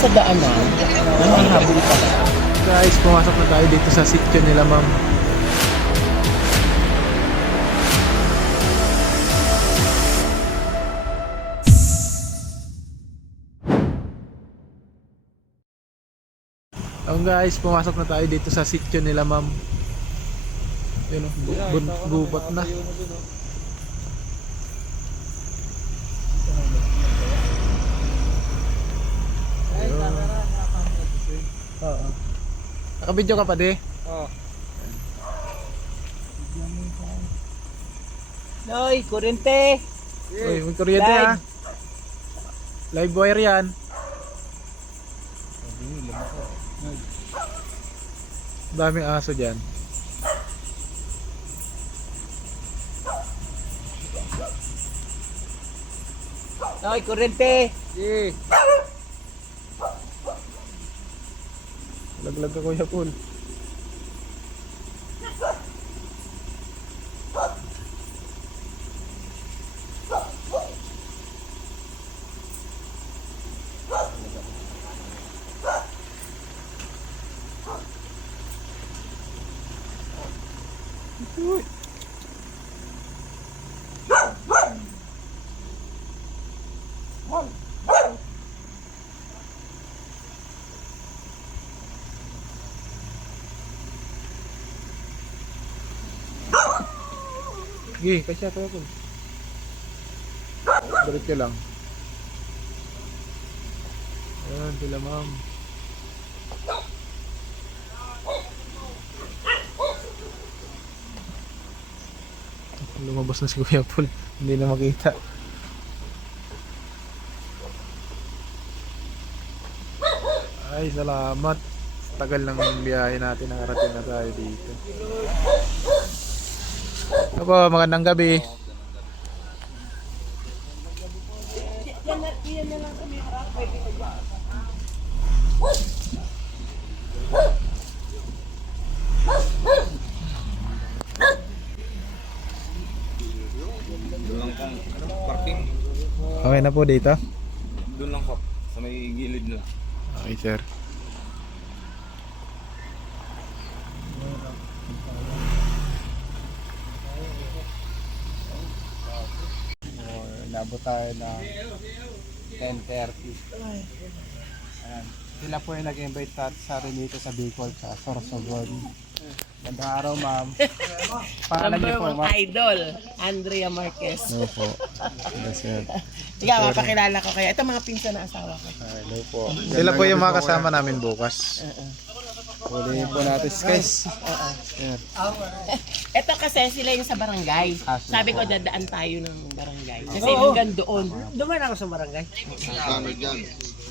sa daanan, nanghahabol pala. Guys, pumasok na tayo dito sa sitio nila, ma'am. Guys, pumasok na tayo dito sa sitio nila, ma'am. Yun, gubat na. Oo. Nakabidyo ka pa, di? Oo. Noy, kurente. Uy, may kuryente ha. Live wire yan. Daming aso dyan. Noy, kurente. Yeah. Laglag ka, Kuya Paul. Sige, kasi ako Paul. Diretso lang. Ayan, sila ma'am. Lumabas na si Kuya Paul. Hindi na makita. Ay, salamat. Tagal ng biyahe natin. Nakarating na tayo dito. Ako, magandang gabi. Doon lang kung parking. Okay na po dito? Doon lang po. Sa may gilid nila. Okay, sir. Inabot tayo na 10:30. Ayan. Sila po yung nag-invite sa rin dito sa Bicol sa Sorsogon. Gandang araw, ma'am. Pangalan niyo po, ma'am? Idol, Andrea Marquez. Hello po. Yes, sir. Sige, mapakilala ko kaya. Ito mga pinsan na asawa ko. Hello po. Sila po yung mga kasama namin bukas. Huliin po natin, guys. Ito kasi sila yung sa barangay. Sabi ko dadaan tayo ng barangay. Kasi hanggang doon. Dumaan ako sa barangay.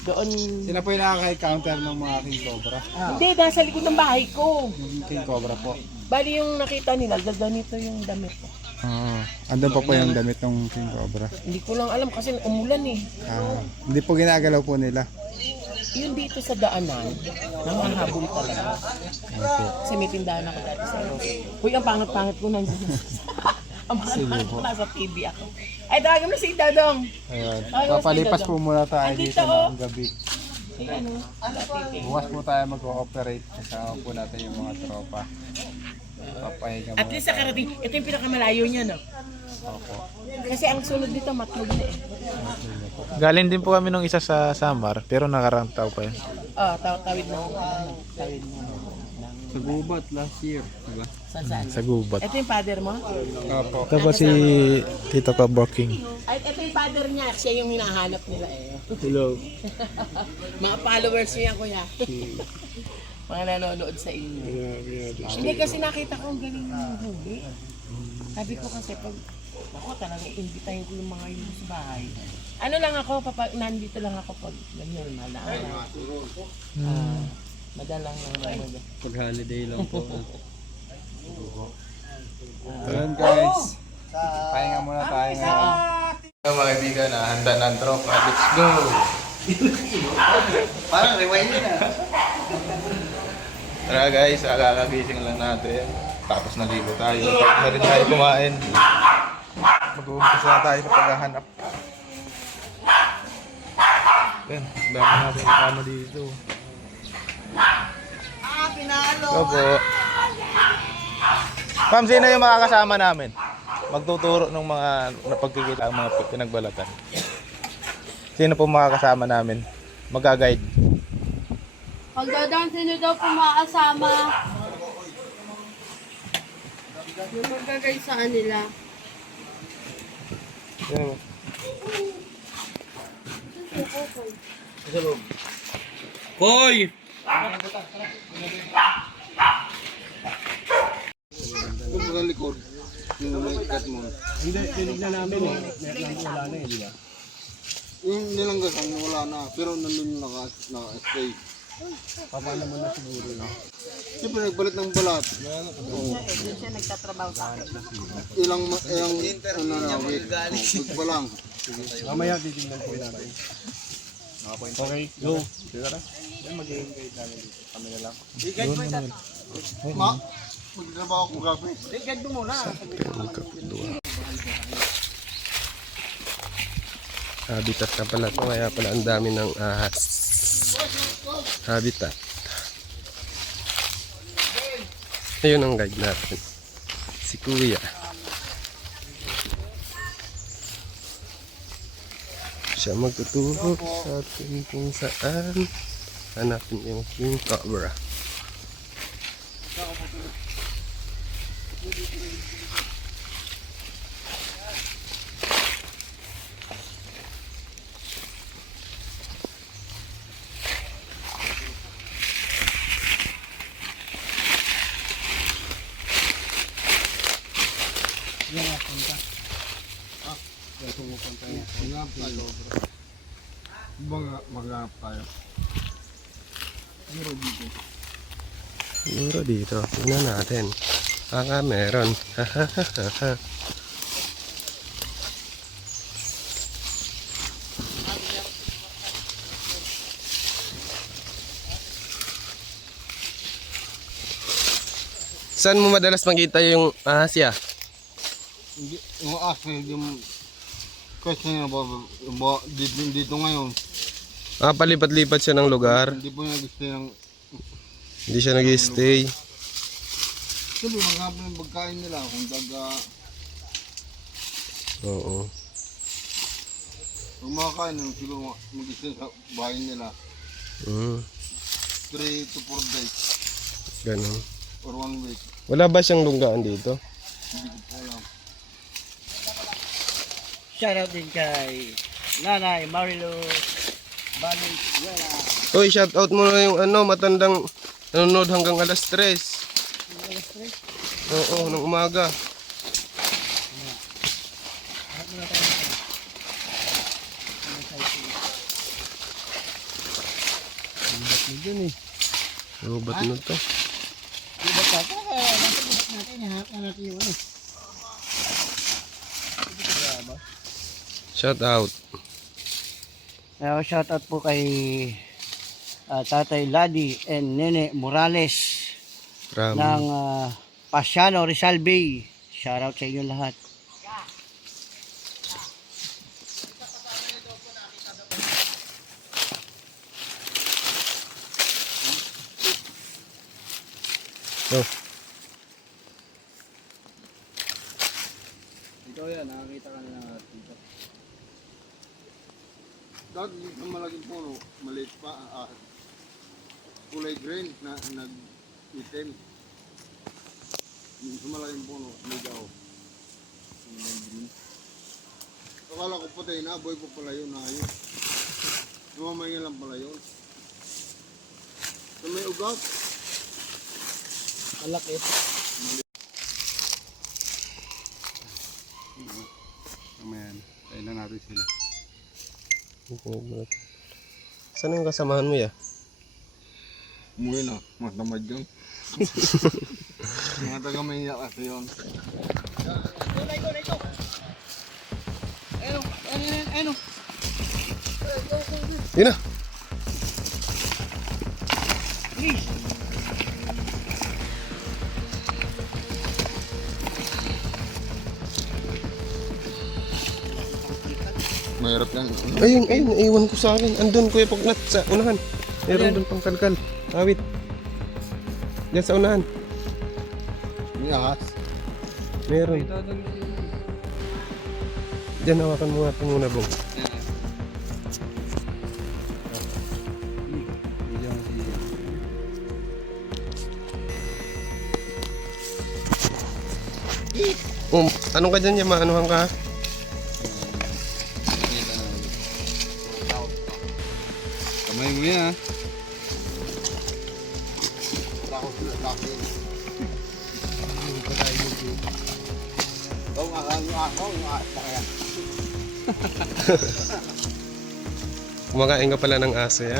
Doon. Sila po yung nakaka-counter ng mga King Cobra. Hindi, nasa likod ng bahay ko. Yung King Cobra po. Bali yung nakita nila, ganito yung damit ko. Andun pa po yung damit ng King Cobra. Hindi ko lang alam kasi umulan eh. Hindi po ginagalaw po nila. Yun dito sa daanan, nanghahabol talaga. Kasi may tindahan ako dati sa Uy, ang pangat-pangat ko nandiyan. Ang pangat ko nasa TV ako. Ay, tawagin mo si Dadong. Ayun. Papalipas po muna tayo dito ng gabi. Ay, ano? Bukas po tayo mag-ooperate. Kasama po natin yung mga tropa. Papahinga At muna least sa tayo. karating, ito yung pinakamalayo niya, no? Opo. Kasi ang sunod dito, matlog na eh. Galing din po kami nung isa sa Samar, pero nakarantaw pa yun. Tawid ng, tawid ng, Sa Gubat last year, diba? saan? Sa gubat. Ito yung father mo? Opo. Ito po si Tito Kaborking. Ay, ito yung father niya, siya yung hinahanap nila eh. Hello. Mga followers niya, kuya. Mga nanonood sa inyo. Hindi kasi nakita ko ang galing ng huli. Sabi ko kasi pag ako talagang imbitahin ko yung mga yun sa bahay. Ano lang ako, nandito lang ako pag ganyan, malaan. Madalang lang. Pag holiday lang po. Ayun, guys. Pahinga muna tayo ngayon. Mga kaibigan, handa na ang tropa. Let's go! Parang rewind na. Tara guys, kakagising lang natin. Tapos naligo tayo. Tapos na rin tayo kumain. Mag-uumpisa na tayo sa paghahanap. Yan, dami natin kasama dito. Pinalo! Opo. Ma'am, sino yung makakasama namin? Magtuturo ng mga napagkikita ang mga pinagbalatan. Sino po makakasama namin? Magka-guide. Pagdadaan sino daw po makasama. Yung magagay sa kanila. Hoy! Yung mga likod, yung may cut mo. Hindi, tinignan namin eh. Wala na eh, di ba? Yung nilanggasan, wala na. Pero nandun yung naka-stay. Paano mo na siguro no? Siyempre, nagbalit ng balat. Oo. Doon siya nagtatrabaho sa akin. Ilang ano na, week. Week pa lang. Mamaya titignan po natin. Okay, go. Tara. Yan mag-i-invite namin dito. Kami na lang. Ma, magtrabaho ko gabi. Habitat na pala ito, kaya pala ang dami ng ahas. Habitat. Ayun ang guide natin, si Kuya. Siya magtuturo sa atin kung saan hanapin yung king cobra. Mga tayo. Siguro dito, tingnan natin. Baka meron. Saan mo madalas makita yung ahas ya? Hindi, yung aso, yung question na dito ngayon. Palipat-lipat siya ng lugar. Hindi po nag-stay ng... Hindi siya nag-stay. Siyempre, magkakaroon ng pagkain nila. Kung taga... Oo. Kung makakain nila, siguro mag-stay sa bahay nila. 3 to 4 days Ganun. or 1 week. Wala ba siyang lunggaan dito? Hindi ko po alam. Shoutout din kay Nanay Marilu Valenzuela. Uy, shout out mo na yung matandang nanonood hanggang alas 3. Oo, ng umaga. Lobat na to. Diba ka? Kaya nasa buhat natin, hahap na natin yung ano. Shout out. Shoutout po kay Tatay Ladi and Nene Morales From ng Pasiano, Rizal Bay. Shoutout sa inyo lahat. Oh, Ikaw yan, nakakita ka na lang dito. Dati sa malaking puno, maliit pa, kulay green na nag-itim. Yung sa malaking puno, ligaw. Akala ko patay na, boy pa pala yun, ayos. Lumamay nga lang pala yun. Sa may ugat, Malaki. Ayan, tayo na natin sila. saan yung kasamahan mo ya? umuwi na, matamad yun. Mga taga Maynila kasi yun. Yun na. Mahirap yan. Ayun, iwan ko sa akin. Andun Kuya Pugnat sa unahan. Meron doon pang kalkal. Awit. Diyan sa unahan. May ahas. Meron. Diyan, hawakan mo nga ito muna, Bong. Anong ka dyan, Yama? Anuhan ka? Kamay mo yan. Kumakain ka pala ng aso, ya?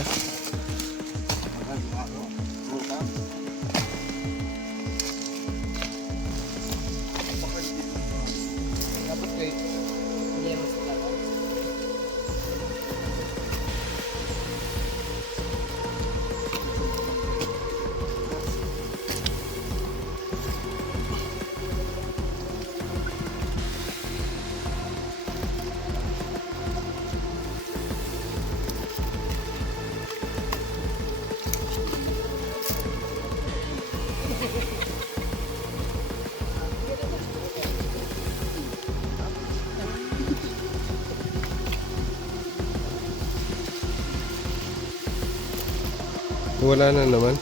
Wala na naman.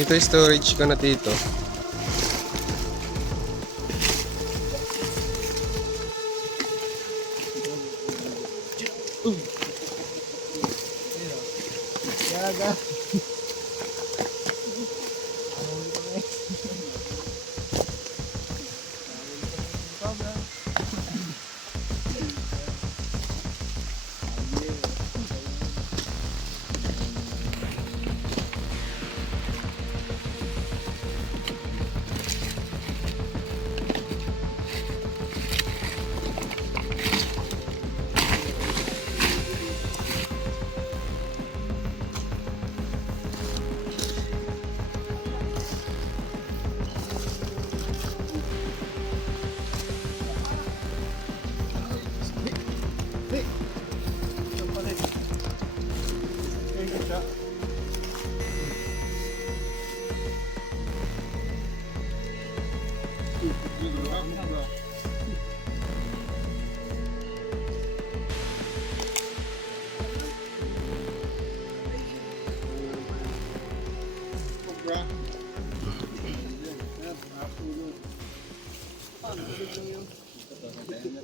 Ito yung storage ko na dito.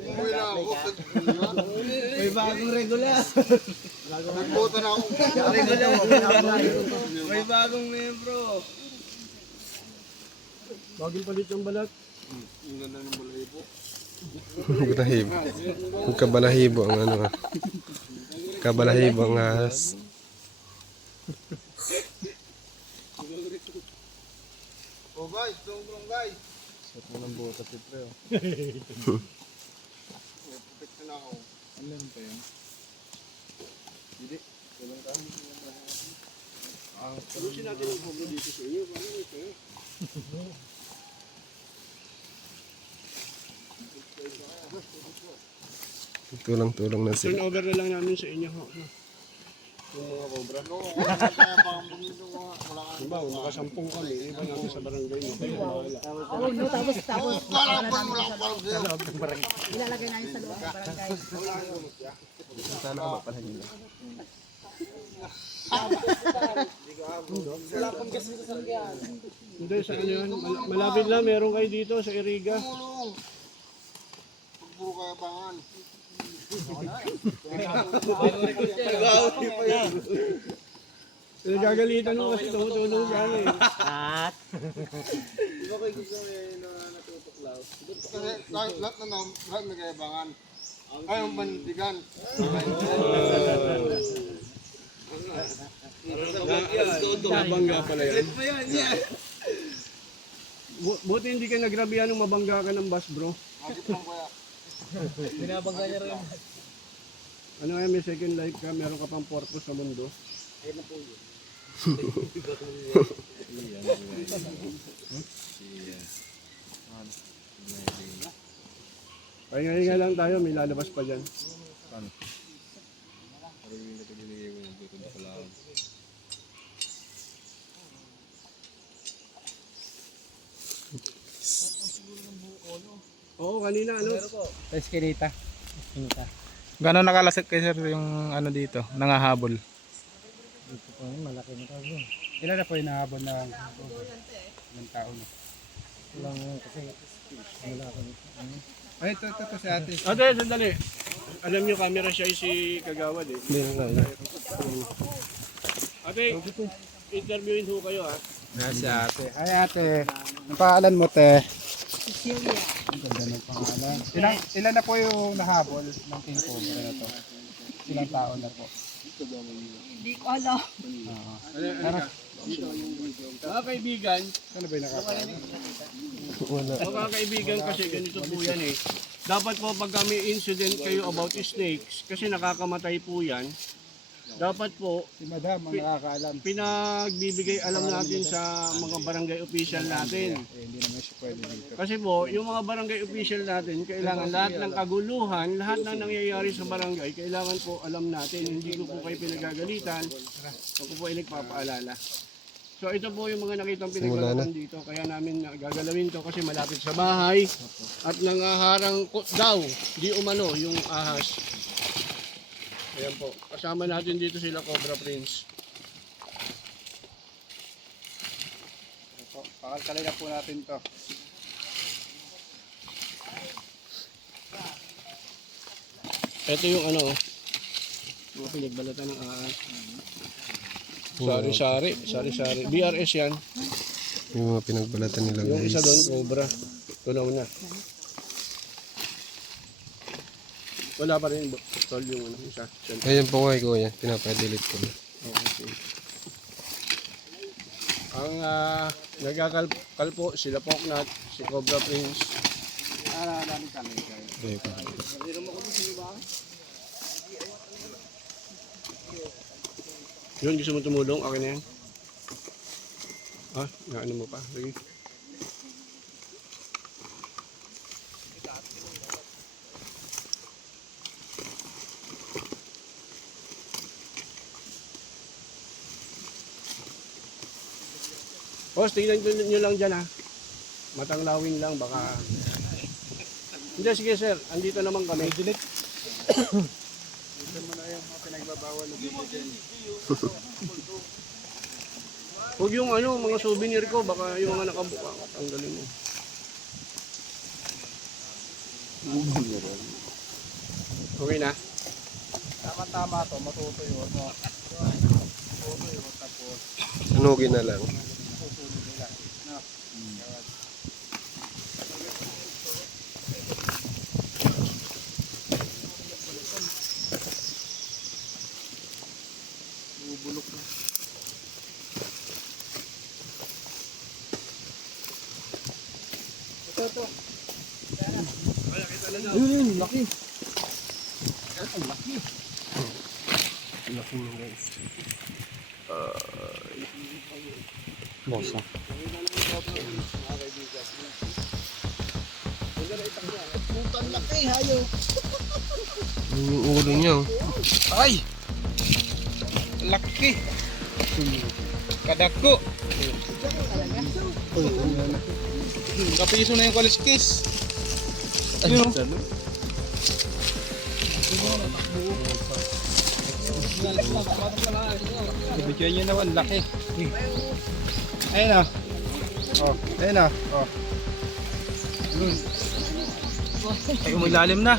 Umuwi na ako. May bagong regular. Nagboto na ako. May bagong membro. Bagong palit yung balat. Ang ganda ng balahibo. Balahibo. Yung kabalahibo ang ano ah. Kabalahibo ang ahas. Oh guys, tulong guys. Set mo ng butas si Pre. Protection ako. Ano lang pa yan? Hindi. Tulong ka. Lusin natin yung fogo dito sa iyo. Ano ito? Tulang-tulang na sila. Turnover na lang namin sa inyo. Kaya pang bumili ko nga. Wala ka. Diba, nakasampung kami. Iba namin sa barangay nyo. Kayo bahala. Kala pa wala ko alam sa'yo. Ilalagay namin sa loob ng barangay. Hindi, sa ano yan. Malapit lang, meron kayo dito sa Iriga. Tulong. Puro kaya pangan. Nagagalitan mo kasi tumutulong siya eh. Di ba kayo gusto na natutuklaw? Kasi lahat lahat may kayabangan. Ay, ang bandigan. Mabangga pala yan. Buti hindi ka nagrabihan nung mabangga ka ng bus, bro. Agit lang kuya. Binabangga niya rin. Ano nga, may second life ka, meron ka pang purpose sa mundo. Pahinga-hinga lang tayo, may lalabas pa dyan. Oo, kanina ano? Eskinita. Gano'n nakalasik kayo sir yung ano dito, nangahabol? Malaki na tao. Ilan na po yung nahabol ng tao na? Ay, ito si ate. Ate, sandali. Alam nyo, camera siya si Kagawad eh. Ate, interviewin ho kayo ha. Si ate. Ay ate, ang pangalan mo te? Cecilia. Ang ganda ng pangalan. Ilan na po yung nahabol ng King Cobra na to? Ilang tao na po? Hindi ko alam. Mga kaibigan, Ano ba yung nakakaano? mga kaibigan kasi ganito po yan eh. Dapat po pag may incident kayo about snakes, kasi nakakamatay po yan, dapat po Si madam ang nakakaalam. pinagbibigay alam natin sa mga barangay official natin. Hindi naman siya pwede dito. Kasi po, yung mga barangay official natin, kailangan lahat ng kaguluhan, lahat ng nangyayari sa barangay, kailangan po alam natin. Hindi ko po kayo pinagagalitan, ako po ay nagpapaalala. So ito po yung mga nakitang pinagbalatan dito, kaya namin gagalawin to kasi malapit sa bahay at nangaharang daw, di umano, yung ahas. Ayan po, kasama natin dito sila Cobra Prince. Pakalkalay na po natin to. Ito yung ano, mga pinagbalatan ng ahas. Sari-sari. BRS yan. Yung mga pinagbalatan nila Yung guys. isa doon, Cobra. Tunaw na. Wala pa rin tol yung ano, isa. Ayan po nga kuya, pinapadelete ko. Okay. Ang nagkakalpo, sila Poknat, si Cobra Prince. Yun, gusto mo tumulong? Okay na yan. Ah, ano mo pa? Sige. Boss, tingnan nyo lang dyan ha. Matanglawin lang, baka... Hindi, sige sir. Andito naman kami. Delete. Huwag yung ano, mga souvenir ko, baka yung mga nakabuka. Tanggalin mo. Okay na? Tama-tama to, matutuyo. Tapos Sunugin na lang. Yung ulo niya oh. Ay! Laki! Kadako! Kapiso na yung kaliskis. Ayun o. Ibigyan nyo naman, laki. Ayun na. Oh, ayun na. Oh. Ay, umilalim na.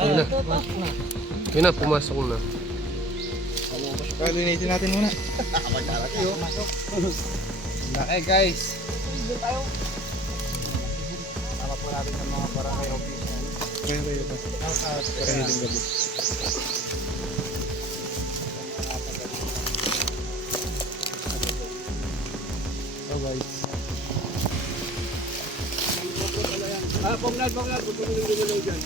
Ayun na. Ayun na, pumasok na. Kalinitin natin muna. Laki guys. po natin sa mga barangay official. Kaya kayo ba? Kaya din gabi. So guys, Pognal, buto mo yung gumalaw dyan.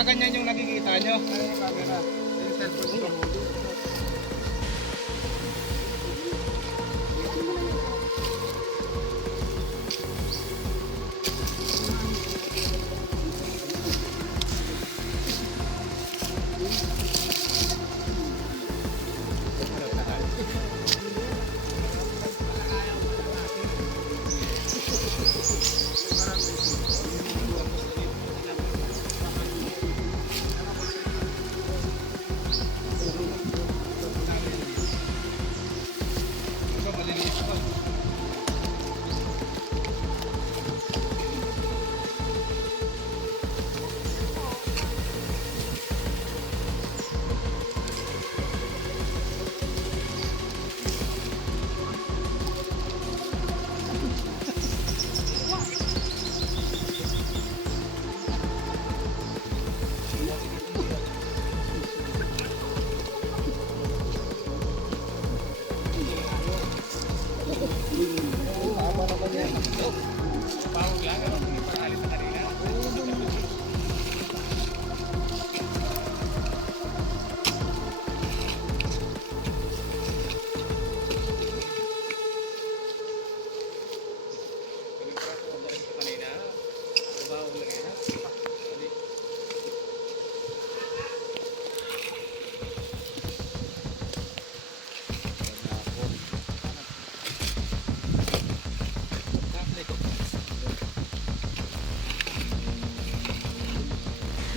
kaya ganyan yung nakikita nyo. Kaya yung camera. Yung cellphone nyo.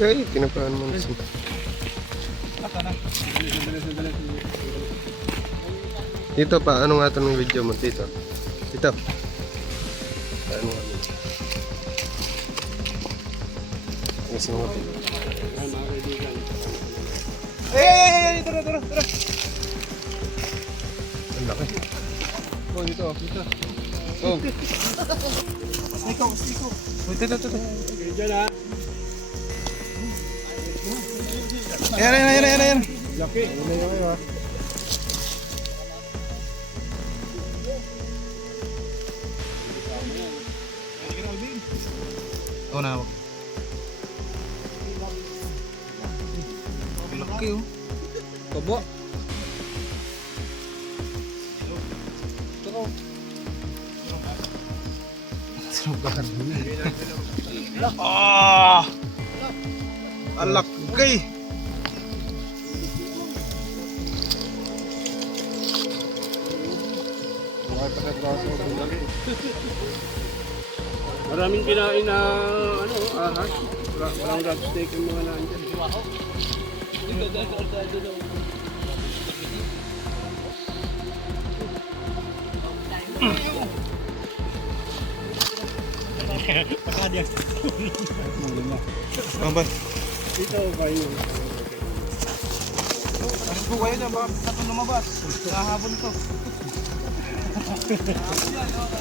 Ay, pinapaan mo na siya. Dito pa, ano nga ito ng video mo? Dito. Dito. Ano nga ito? Kasi mo ito. Tara. Ang laki. Oh, dito. Oh. Stiko. Ito. Okay, dyan ha. Ayan. Laki. Oo na ako. Laki oh. Tobo. Sugahan mo yun. Ah! Alakay! Maraming kinain na ahas. Parang rat steak yung mga nandyan. Bambay. Ito ba yun? Alis po kayo dyan, baka ito lumabas. Nahabol ito. Yan.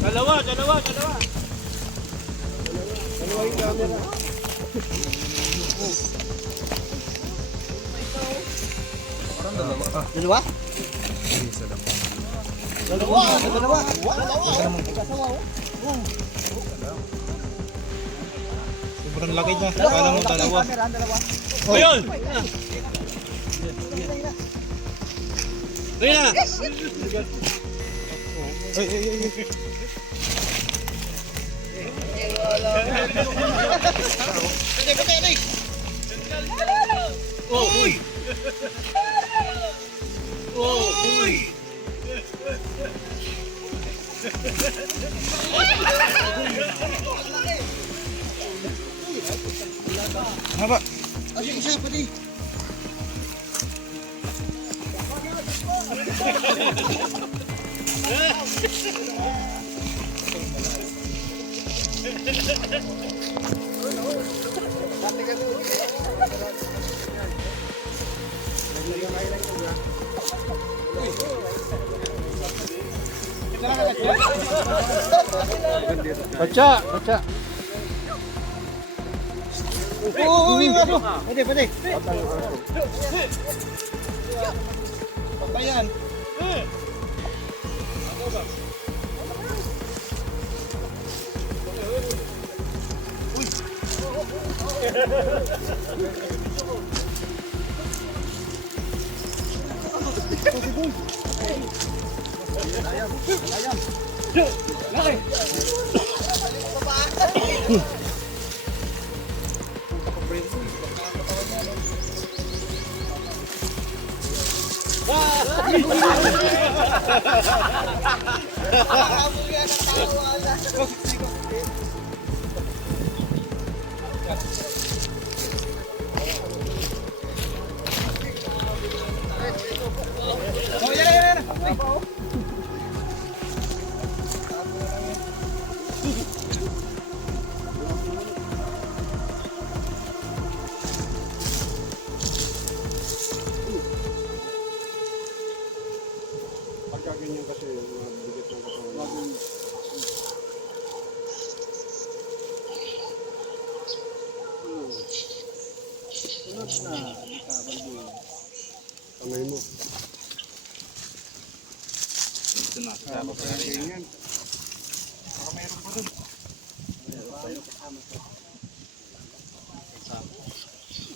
Dalawa. Dalawa yung camera. Dalawa? Sobrang laki niya. Kala mo dalawa. Ayun! Ayun na! Uy! Uy! Haba. Baca. Pwede. Patayan. Pagka ganyan kasi yung mga bigat ng katawan. Kamay mo. Kasama pa yung ganyan.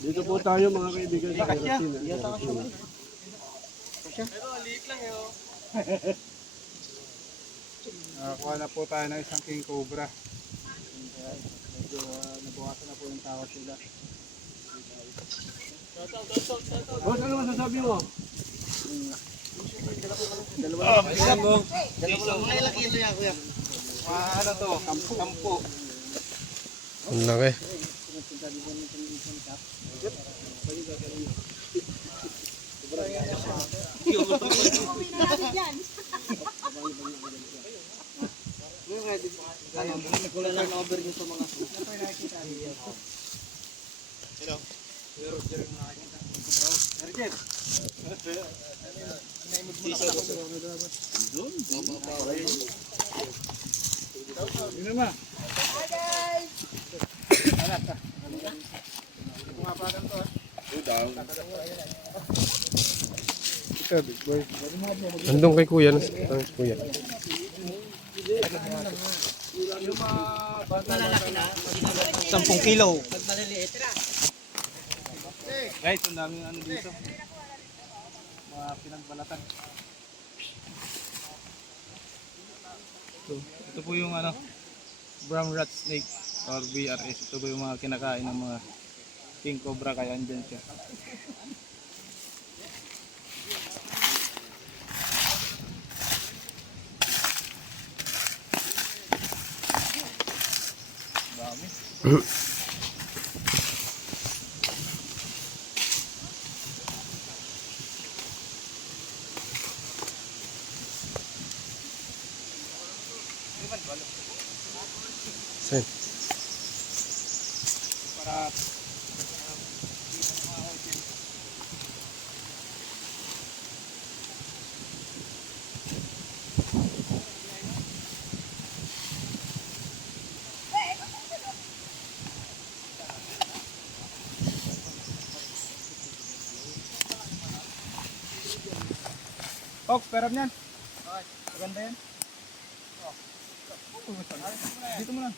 Dito po tayo mga kaibigan sa Keratin. Nakakuha na po tayo ng isang king cobra. Medyo nabawasan na po yung tawag sila. Boss, ano masasabi mo? Ano to? Kampo. Ang laki. Ito, big boy. Andun kay kuya. Nasaan si kuya? Sampung kilo. Guys, ang daming ano dito. Mga pinagbalatan. Ito po yung ano, brown rat snake or BRS. Ito po yung mga kinakain ng mga king cobra, kaya andyan siya. Saan? Tok, perap niyan. Maganda yan. Dito mo na.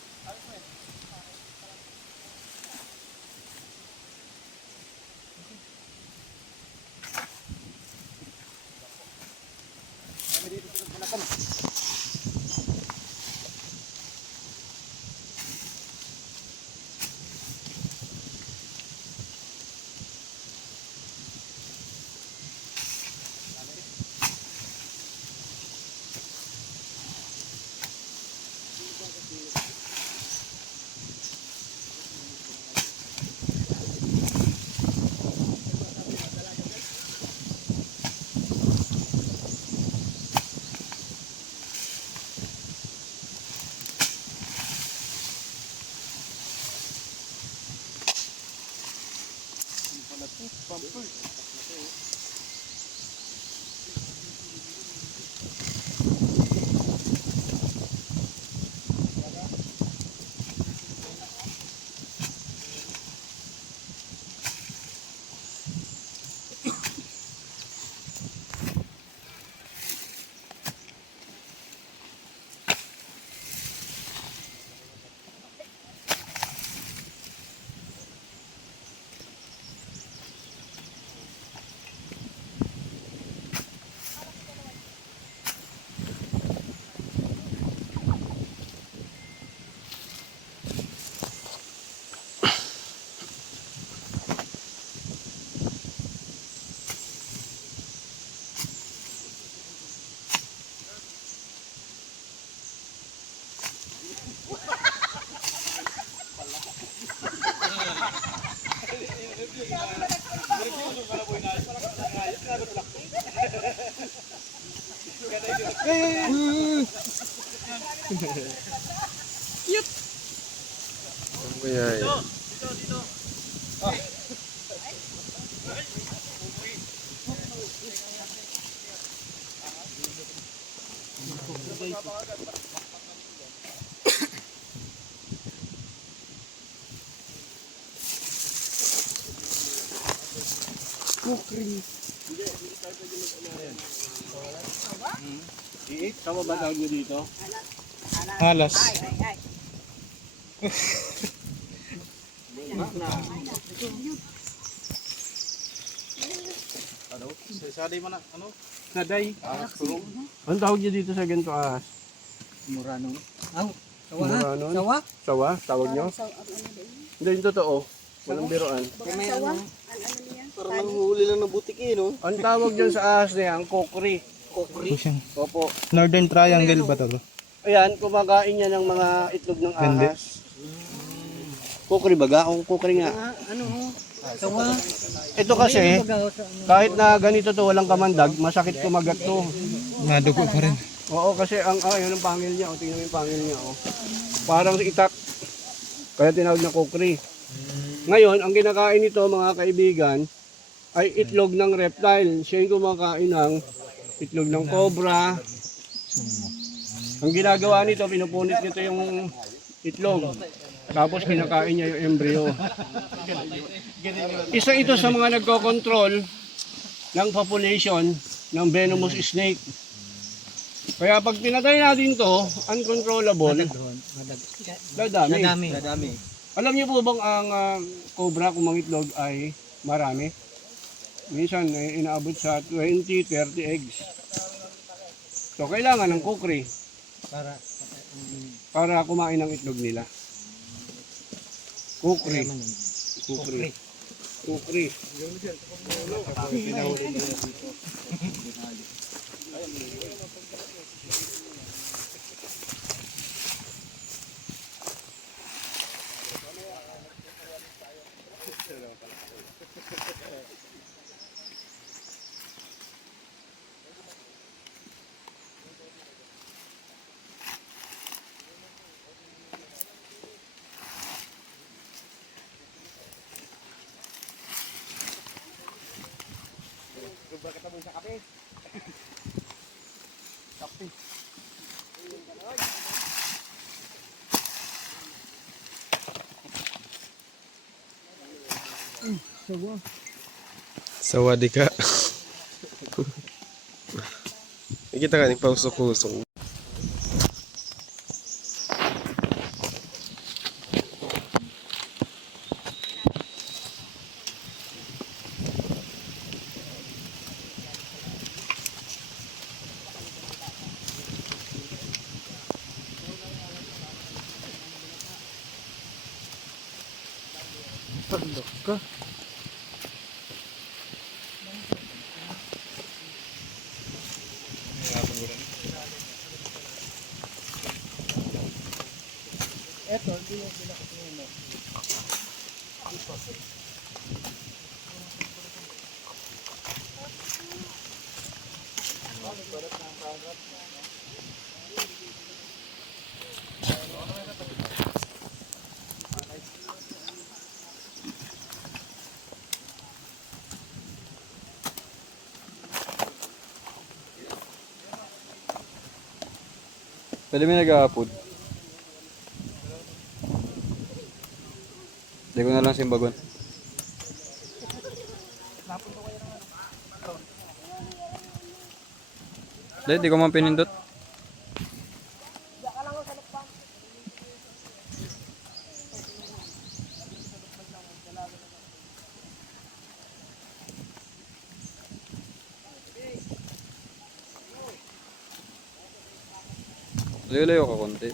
Kaya Iit, sama ba tawag nyo dito? Halas. Sali mo na, ano? Saday. Anong tawag nyo dito sa ganito ahas? Murano. Muranon? Sawa? Sawa? Tawag nyo? Hindi, yung totoo. Walang biroan. Sawa? Parang nanghuli lang ng butiki, no? Ang tawag dyan sa ahas na yan, kokri. Opo. Northern Triangle ba to? Ayan, kumakain niya ng mga itlog ng Hindi. ahas. Kukri baga? Kung kukri nga. Sawa? Ito kasi, kahit na ganito to, walang kamandag, masakit kumagat to. Nadugo pa rin. Oo, kasi yun ang pangil niya. O, tingnan mo yung pangil niya. O. Parang itak. Kaya tinawag na kukri. Ngayon, ang kinakain nito mga kaibigan, ay itlog ng reptile. Siya yung kumakain ng itlog ng cobra. Ang ginagawa nito, pinupunit nito yung itlog. Tapos kinakain niya yung embryo. Isa ito sa mga nagko-control ng population ng venomous snake. Kaya pag pinatay natin to, uncontrollable, dadami. Alam niyo po bang ang cobra kung mangitlog ay marami? Minsan inaabot sa 20, 30 eggs. So kailangan ng kukri para kumain ng itlog nila. Kukri. Kukri. Kukri. sawadika. Nakikita ka, pausok-usok. Tandok ka. Pwede may nag-a-upload. Hindi ko na lang simbagon. Di ko man pinindot. Layo-layo ka konti.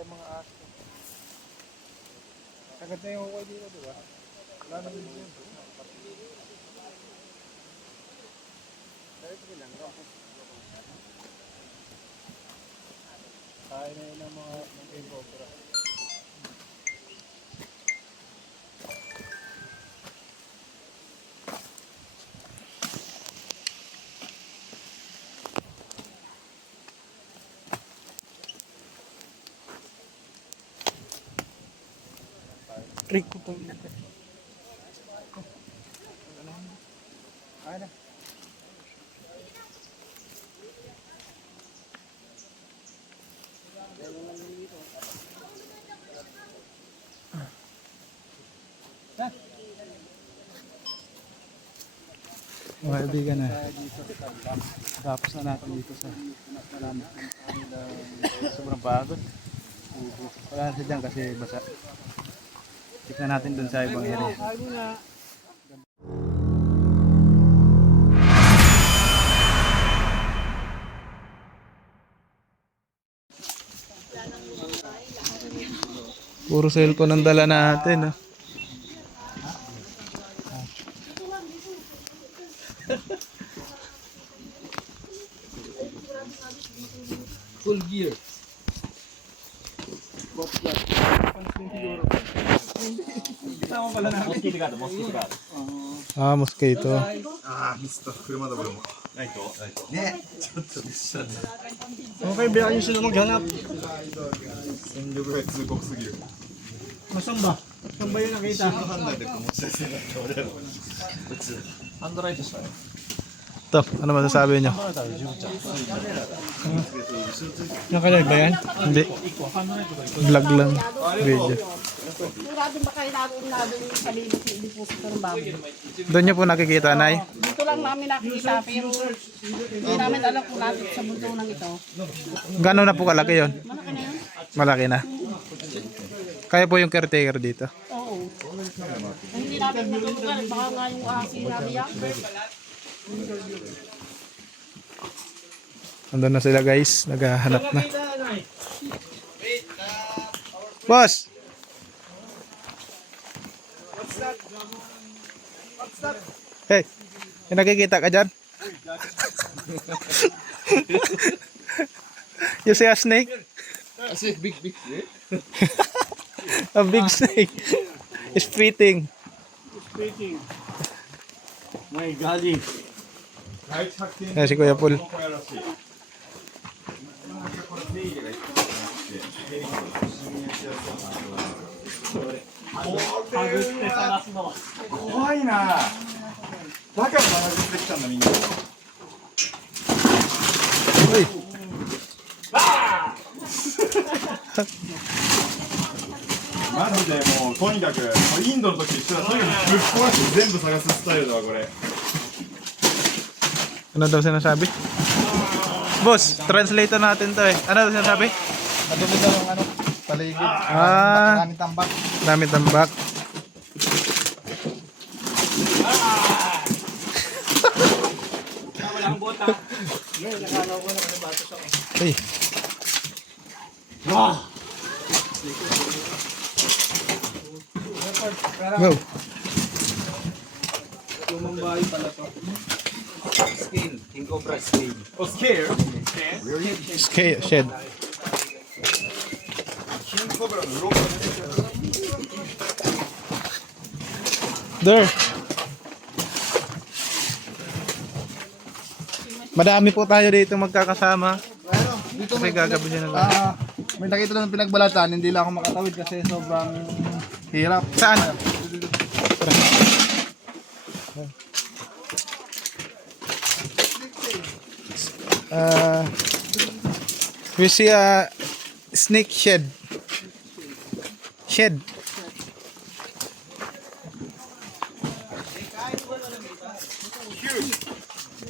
yung mga aso. Agad na yung hukay dito, di ba? Wala na yung yun. Kaya na yun ang mga game cobra. Rico po yun. Kaya na. Mga kaibigan na. Tapos na natin dito sa marami. Sobrang pagod. Wala na siya dyan kasi basa. Tignan natin dun sa ibang area. Puro cellphone ang dala natin. Ah. Ah, mosquito. Okay, biyakin nyo sila maghanap. Masan ba? Saan ba yun nakita? Ito, ano masasabi nyo? Nakalive ba yan? Hindi. Vlog lang. Video. Sigurado ba kayo naroon yung sarili ko deposito ng baboy? Doon nyo po nakikita, Nay? Dito lang namin nakikita pero hindi namin alam kung natin sa mundo ng ito. Gano'n na po kalaki yon? Malaki na yun? Malaki na. Kaya po yung caretaker dito. Oo. Hindi namin matulugan. Baka nga yung ahas sinabi yan. Nandun na sila guys. Naghahanap na. Boss! Hey, may nakikita ka dyan? You see a snake? I say big snake. A big snake. It's feeding. My golly. Ayan si Kuya Paul. Uy. マジでもうとにかくインドの時一緒だとにかくぶっ壊して全部探すスタイルだわこれ Ano daw sinasabi? Boss, translator natin to eh. Ano daw sinasabi? Madumi daw yung ano, paligid. Ah, Maraming tambak. dami tambak. Hey. Go.おスケール Shed. キングコブラの鱗が出てきた There. Madami po tayo dito magkakasama. Kasi gagabi na lang. May nakita lang ng pinagbalatan, hindi lang ako makatawid kasi sobrang hirap. Saan? We see a snake shed. Shed.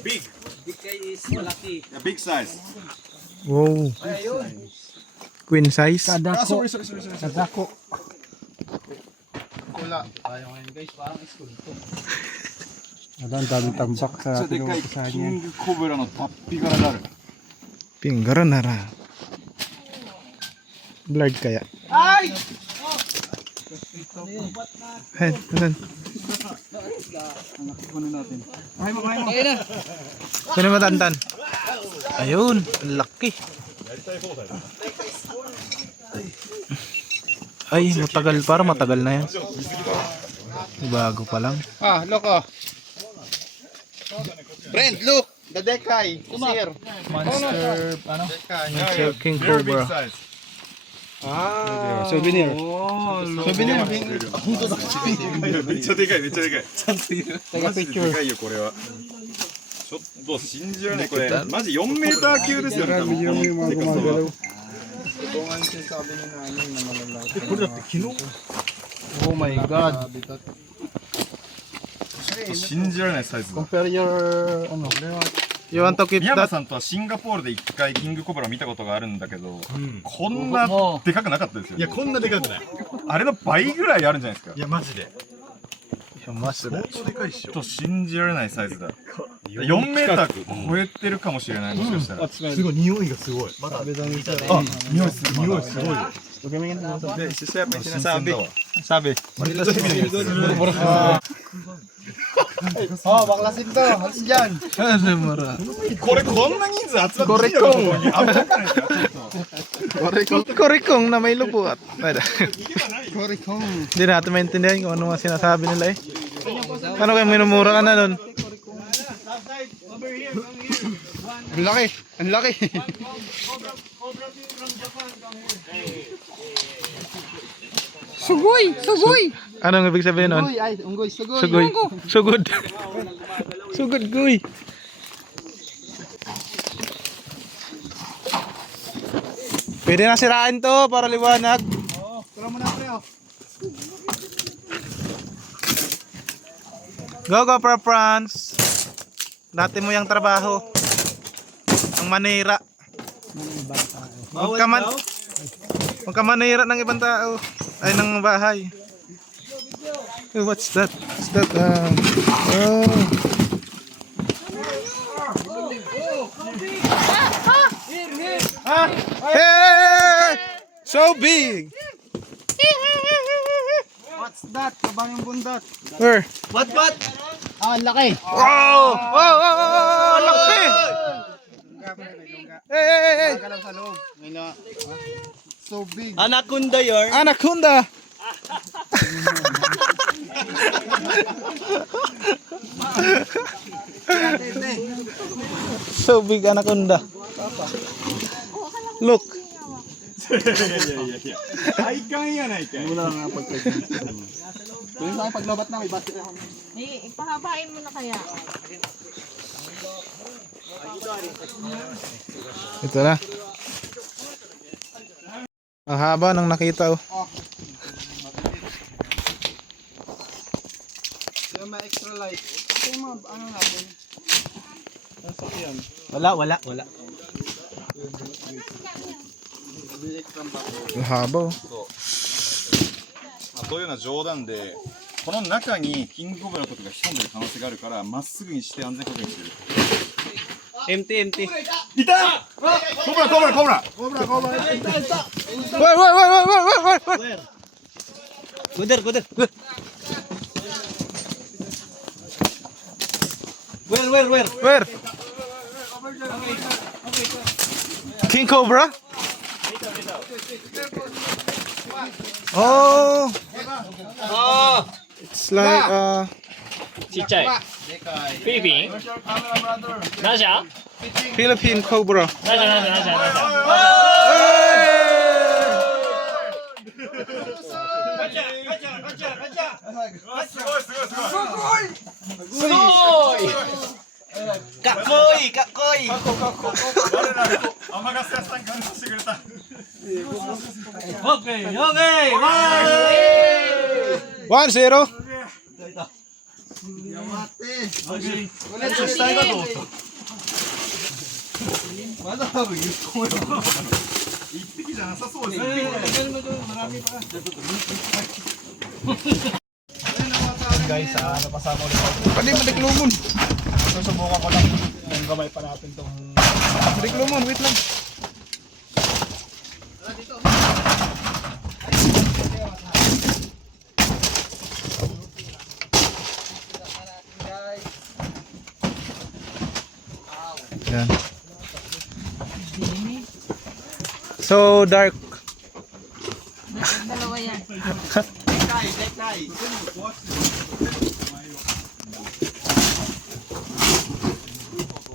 Big. Yeah, big size. Wow. Queen size. Ah, sorry. Kadako. Wala, ang daming tambak sa でかい pinupusahan キ niya. ングコブラの脱皮柄がある Pinggara na ra. Blurred kaya. Ay! Hey, anan? Sino mo tantan? Ayun, ang laki. Ay, matagal, para matagal na yan. Bago pa lang. Ah, look oh. Friend, look. The Dekai is here. Monster, ano? Monster King Cobra. Ah, souvenir. Souvenir. めっちゃでかいめっちゃでかい Take a マジで picture. でかいよこれはちょっと信じられないこれマジ4メーター級ですよね多分でかさは Oh my God. 信じられないサイズだ Compare your, ano, You want to keep 宮山 that? さんとはシンガポールで1回キングコブラ見たことがあるんだけど、こんなでかくなかったですよ、ね、いやこんなでかくないあれの倍ぐらいあるんじゃないですかいやマジでいや、マジで。ちょっと信じられないサイズだ4メーター超えてるかもしれないもしかしたらすごい匂いがすごいまだあ匂いすごいよ Sinasabi. Sabi. Oh, baklasin to. Halis dyan. Ano mara? これこんな人数集まってきたとこに危なくないですか Korikong na may lubot. Korikong. Hindi natin maintindihan kung ano mga sinasabi nila eh. Ano kaya minumura ka na nun? Ang laki. Ang laki. Sugoy! Sugoy! Anong ibig sabihin nun? Sugoy! Ay, unggoy! Sugoy! Sugoy. Sugod. Sugod, guy. Pwede na sirain to para liwanag. Tara mo na, pre. Go, go, para France. Dati mo yung trabaho. Ang manira. Huwag ka manira ng ibang tao. Ay, ng bahay. Oh, what's that? What's that? Oh. Hey! So big! What's that? Kabang yung bundat. Where? Ah, ang laki. Oh! Oh! Oh! Oh! Ang laki! Hey! Hey! Hey! Kalaw sa loob. So big. Anaconda! So big anaconda. Look. いやいやいや体感やないかい Wala nga pagpagpag. Tuloy sa akin paglobat na, may basket ako. Ipahabain mo na kaya. Ito na. Ang haba ng nakita oh. Yung may extra light. Ito yung mga ano natin. Wala. Ang haba oh. そういうような冗談でこの中にキングコブラとかが潜んでる可能性があるからまっすぐにして安全確認してる Empty. いたコブラコブラコブラ Wait. Where? King Cobra? Oh. It's like ちっちゃい。フィリピン？ナジャ？ Philippine Cobra. ナジャ。 甘がせ屋さん感謝してくれた 1-0. 一匹じゃなさそうですね Guys, napasama ulit ako. Pwede matiklumon. Susubukan ko lang yung gamay pa natin tong... Matiklumon, wait lang. So dark. Dalawa yan.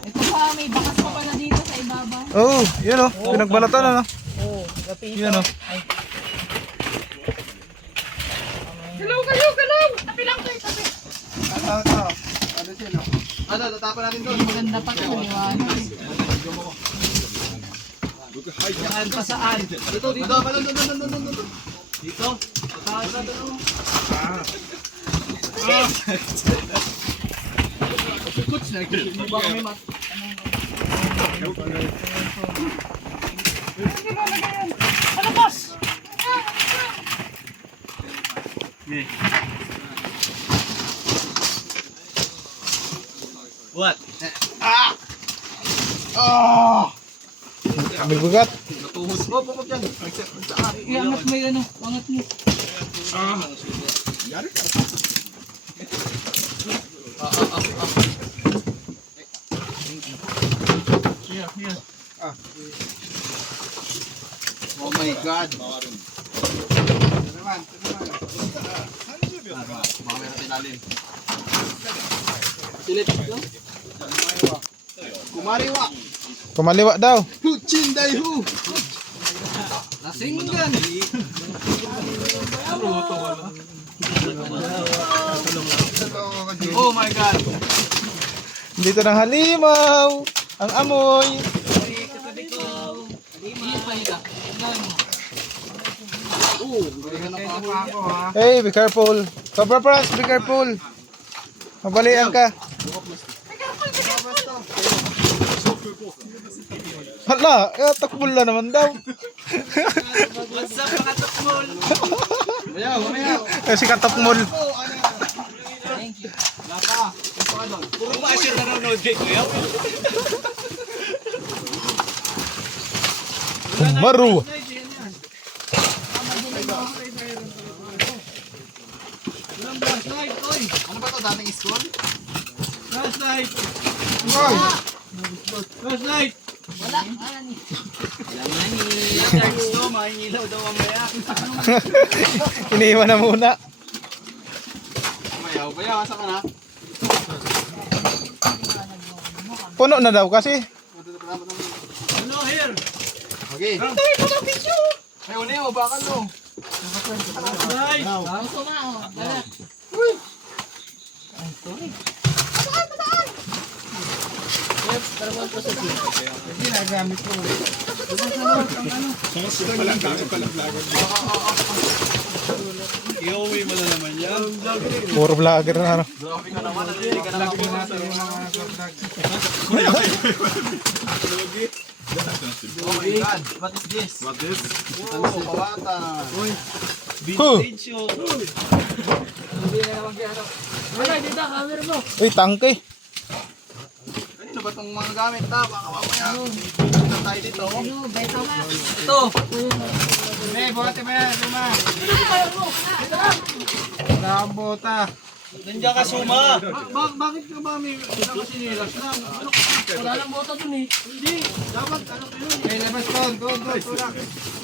Ito pa, may bakas pa pala dito sa ibabaw. Oh, yun oh. Pinagbalatan ano. Oo, kapito. Yun oh. Galaw! Tabi lang tayo, tabi. Maganda pa ito, liwanag. Saan pa saan? Dito. Dito. Saan sa doon? Ba kami mat? Ano, boss? What? May bugat. Iangat mo yung ano, angat mo. Oh my God. Kumariwa. Kumaliwa daw. Chinday hu. Nasinggan. Oh my God. Dito ng halimaw. Ang amoy. Hey, be careful. Cobra Pras, be careful. Mabalian ka. Hala, takbol na naman daw. What's up mga tukmol? Si Katokmol. Puro ba siya nanonood dito yun? Maru. Ano ba to dating school? Flashlight! Flashlight! Wala, wala ni. Charge to, mahingilaw daw mamaya. Iniiwan na muna. Bayaw, asa ka na? Puno na daw kasi. Ano, here? Okay. Ay, uli mo, bakal mo. Flashlight! Gusto na, oh. Wala. Ginagamit ko. Iuwi mo na naman yan. Puro vlogger na ano. Grabe ka naman, hindi ka naman Natin yung mga vlog. Oh my God, what is this? What is? Ano, pawata. Vintage yun. Wala, dito, camera mo. Uy, tangke. Ano ba itong mga gamit ta? Baka mamaya. Ano tayo dito? Ano, beta ma. Ito. May, buhati mo yan, luma. Wala akong bota. Nandiyan ka suma. Bakit ka ba may nakasinilas lang? Ano ka? Wala nang bota dun eh. Hindi. Dapat ano ko yun? May labas doon, doon, tulak.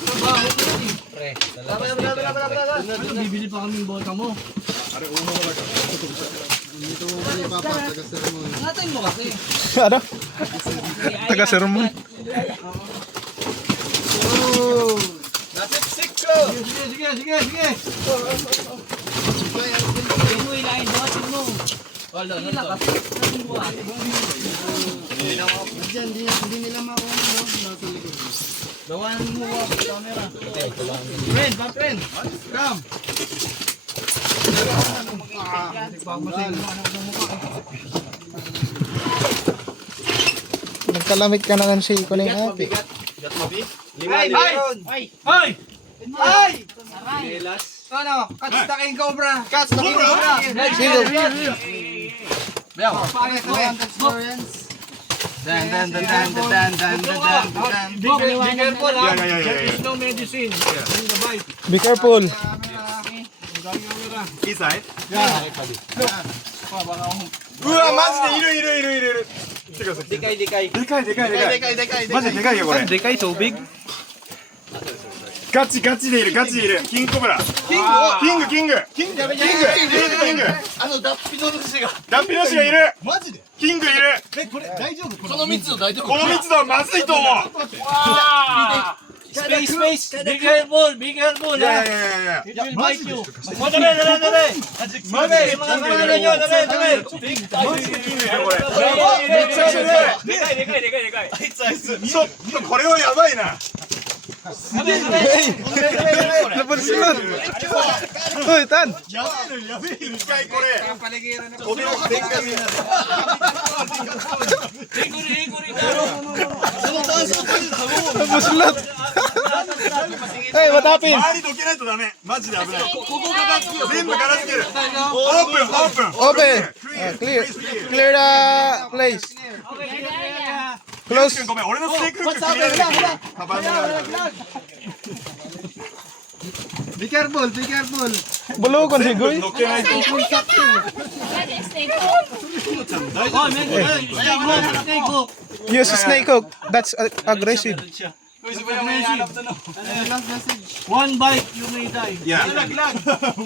Trabaho ko yan eh. Ano, bibili pa kaming bota mo. Dito ko ni Papa, taga-sermon. Ngatin mo kasi. Ano? Taga-sermon. Nasipsik ko. Sige. Tingin mo ilahin mo, tingin mo. Wala, nasa. Diyan, hindi nila makuha mo. Nasa likod. Gawan mo ako sa camera. Friend, my friend. Come! Nagkalamit ka na si Kuning ate. Ay! Ano? Catch the king cobra. Catch the king cobra! Pangit ko yan. Dan. Be careful ha. There is no medicine in the bite. Be careful. Inside? うわ、マジでいる。Dikay. でかいでかいでかい。マジででかいよこれ。でかいtubig. ガチガチでいるガチでいる。キングコブラ。キングキングキングキングキングキング。脱皮の主が。脱皮の主がいる。マジで。キングいる。これ大丈夫？この密度大丈夫？この密度はまずいと思う。スペーススペース。ビッグヘルボールビッグヘルボール。いやいやいやいや。It will bite you. Dale.ちょっとこれはやばいな。Napansin. Uy, Tan. やべえ一回これ。飛び出してんかみんなで。Napasulat. Hey, what happened? 周りどけないとダメ。マジで危ない。ここガラスつける。全部ガラスつける。オープンオープン。 Open. Clear. Clear the place. Close. ごめん、俺のステークフック切れない。カバンの中で。 Be careful, be careful. Bulugon si Goy. 乗っけないと。 Use a snake hook. That's aggressive. One bite, you may die. いや、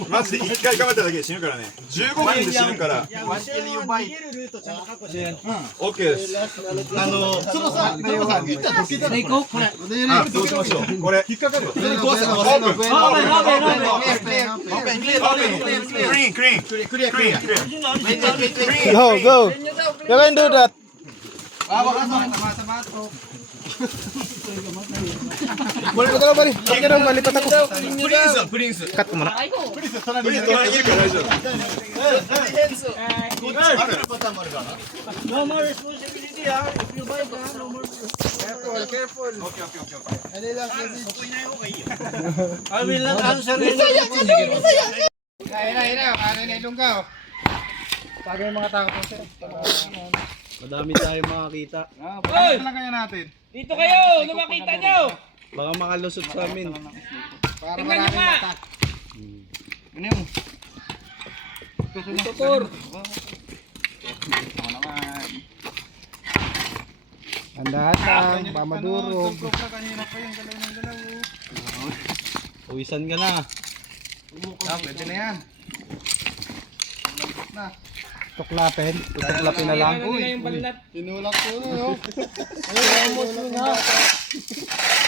マジで一回頑張っただけで死ぬからね。15分で死ぬから。オッケーです。そのさ、スネークをこれ。どうしましょう。これ引っかかるよ。オープンオープンオープンクリーンクリーンクリーンクリーン。 Go, go. You can do that. Balik ka balik. Okay na, malipat ako. Cut mo na. プリンス隣にいるから大丈夫。 No more responsibility, ah. If you bite, ah, no more. Careful. I will not answer any. Tagay mga tao po, sir. Madami tayong makakita. Pagkain lang kaya natin. Dito kayo! Lumakita nyo! Baka makalusot sa amin. Tingnan nyo nga! Andahan lang, mamadurog. Uwisan ka na. Pwede na yan. Tuklapin. Tuklapin na lang. Tinulak ko na, no?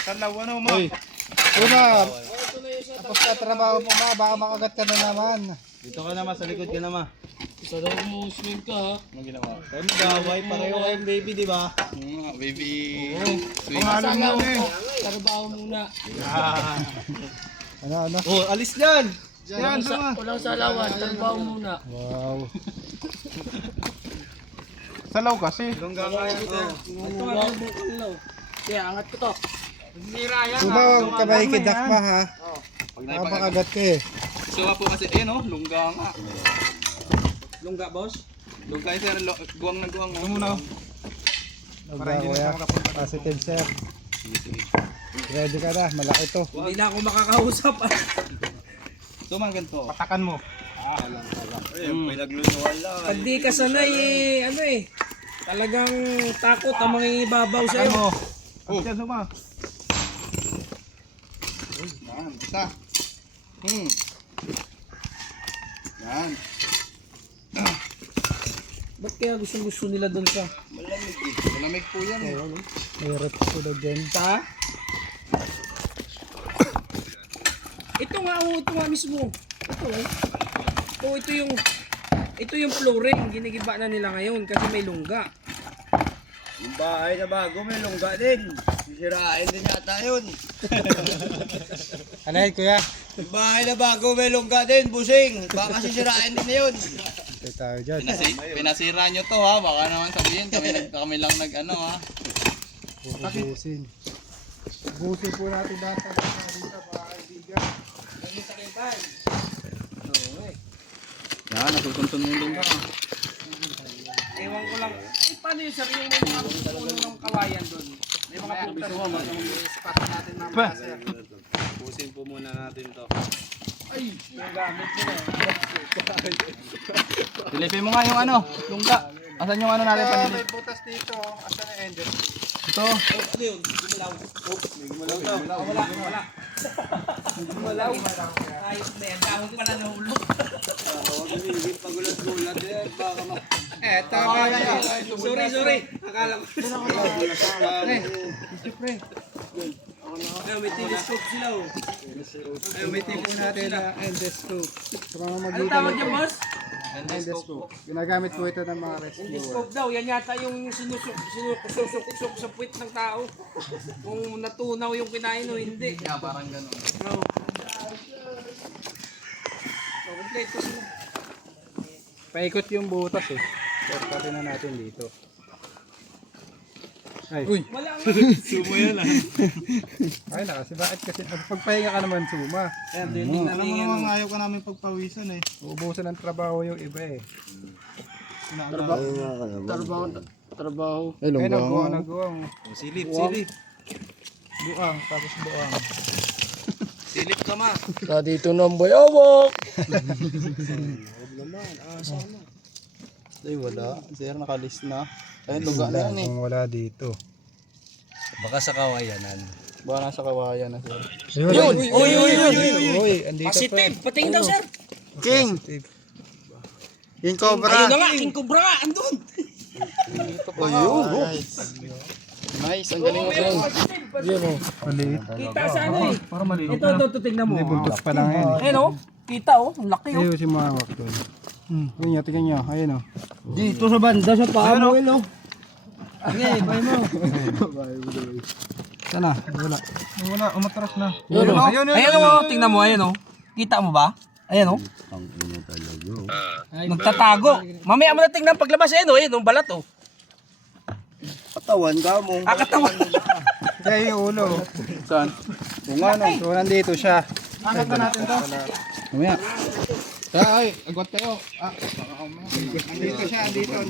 Tanawa na mo. Uy. Una. Tapos na trabaho mo ma. Baka makagat ka na naman. Dito ka naman, sa likod ka naman. Isa daw mo swim ka, ha? Anong ginawa? Tayo mag-away, pareho kayong baby, di ba? Pangalan mo eh. Trabaho muna. Ano? Oh, alis dyan! Yan, sama. Walang salawan, trabaho muna. Wow. Salaw kasi. Kaya angat ko to. Tumawag ka ba ikidak pa ha? Baka makagat ka eh. Suwa po kasi, eh no, lungga nga. Lungga, boss? Lungga sir, guwang na guwang. Muna. Para hindi na positive sir. Ready ka na, malaki to. Hindi na ako makakausap. Sumang ganito. Patakan mo. May naglunuan lang. Pag di ka sanay, ano eh. Talagang takot ang mga ibabaw sa'yo. Mo. Diyan suma. Yan, isa. Yan. Ba't kaya gusto nila doon sa... Malamig eh. Malamig po yan eh. May rep ko dyan. Ta? Ito nga mismo. Ito yung flooring, ginigiba na nila ngayon kasi may lungga. Yung bahay na bago, may lungga din. Sisirain din yata yun. Ano yun kuya? Yung bahay na bago, may lungga din, busing. Baka sisirain din na yun. Ito tayo dyan. Pinasira nyo to ha, baka naman sabihin kami lang nag-ano ha. Bubusin. Bubusin po natin data dito mga kaibigan. Yan, natutuntun yung lungga. Ewan ko lang. Paano yung sabi yung mga puno ng kawayan doon? May mga putas mo. Spot natin mamaya sir. Busin po muna natin to. Ay, yung gamit mo na. Silipin mo nga yung ano, lungga. Asan yung ano natin panilip? May butas dito. Asan na ender? Ito. Wala. Malaw. Ayos na yan. Dahon pala na ulo. Pagulat-gulat yan. Baka ma... Sorry. Akala ko. May telescope sila oh. May tipo natin na endoscope. Sa mga Ano magitan tawag niya, boss? endoscope. Ginagamit po ito ng mga rescuer. Telescope daw. Yan yata yung sinusuk-suk sa puwit ng tao. Kung natunaw yung kinain o hindi. Yeah, parang ganun. No. So, complete ko sila. Paikot yung butas eh. Pwede na natin dito. Ay. Uy! Wala nga. Sumo yan ah. Ay, nakasi. Bakit kasi pagpahinga ka naman suma? Ayan, din Alam mo naman ayaw ka namin pagpawisan eh. Uubusan ng trabaho yung iba eh. Trabaho. Ay, nagawang. Silip. Buang, tapos buang. Silip ka ma. Dito na ang bayawak. Ay, wala. Sir, nakalis na. Ay, luga na yan eh. Kung wala dito. Baka sa kawayanan. Baka nasa kawayan na sir. Yun! Uy, andito Positive! Patingin daw, sir! King! King Cobra! Ayun na nga, King Cobra nga! Andun! Nice, ang galing mo sir. Maliit. Kita sa ano eh. Para maliit. Ito, tignan mo. Hindi, buntot pa lang yan. Ayun oh. Kita oh. Ang laki oh. Ayun si Mawak doon. Tingnan nyo. Ayun o. Dito sa banda sa paa mo, no? Sana, wala. Wala, umatras na. Ayun oh. Tingnan mo, ayun oh. Kita mo ba? Ayun oh. Nagtatago. Mamaya mo na tingnan paglabas. Ayun oh. Ayun oh. Balat oh. Katawan ka mo. Katawan. Kaya yung ulo. Saan? Kung ano, so nandito siya. Angkat na natin to. Mamaya. Ay, agwat kayo. Andito siya, andito.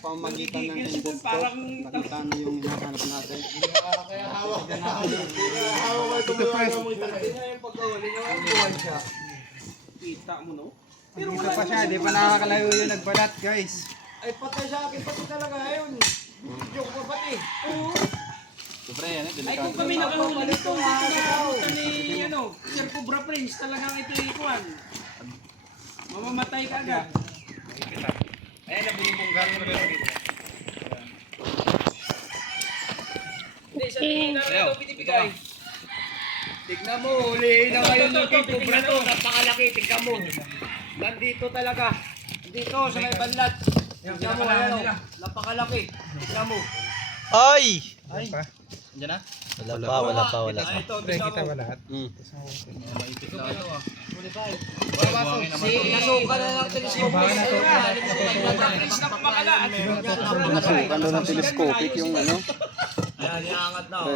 Pamagitan ng endoscope. Pakitano yung hinahanap natin. Kita mo no? Dito pa siya, di pa nakakalayo yung nagbalat guys. Ay patay sa akin. Patay talaga ngayon. Joke pa pati. Oo. Siyempre yan eh. Ay kung kami nakahuli nito. Nakakabutan ni ano. Sir Cobra Prince. Talagang ito yung ikuan. Mamamatay ka agad. Ayan na binubunggal mo na dito. Hindi, sa tingin na rin ito binibigay. Tignan mo, huliin na ngayon ng King Cobra to. Napakalaki, tignan mo. Nandito talaga. Dito sa may banlat. Tignan mo, ayan o. Napakalaki. Tignan mo. Ay! Diyan na? Wala pa. Ito, Pre, kita ba lahat? Nasukan na lang telescope. Nasukan doon ng telescopic yung ano. Ayan, iangat na o.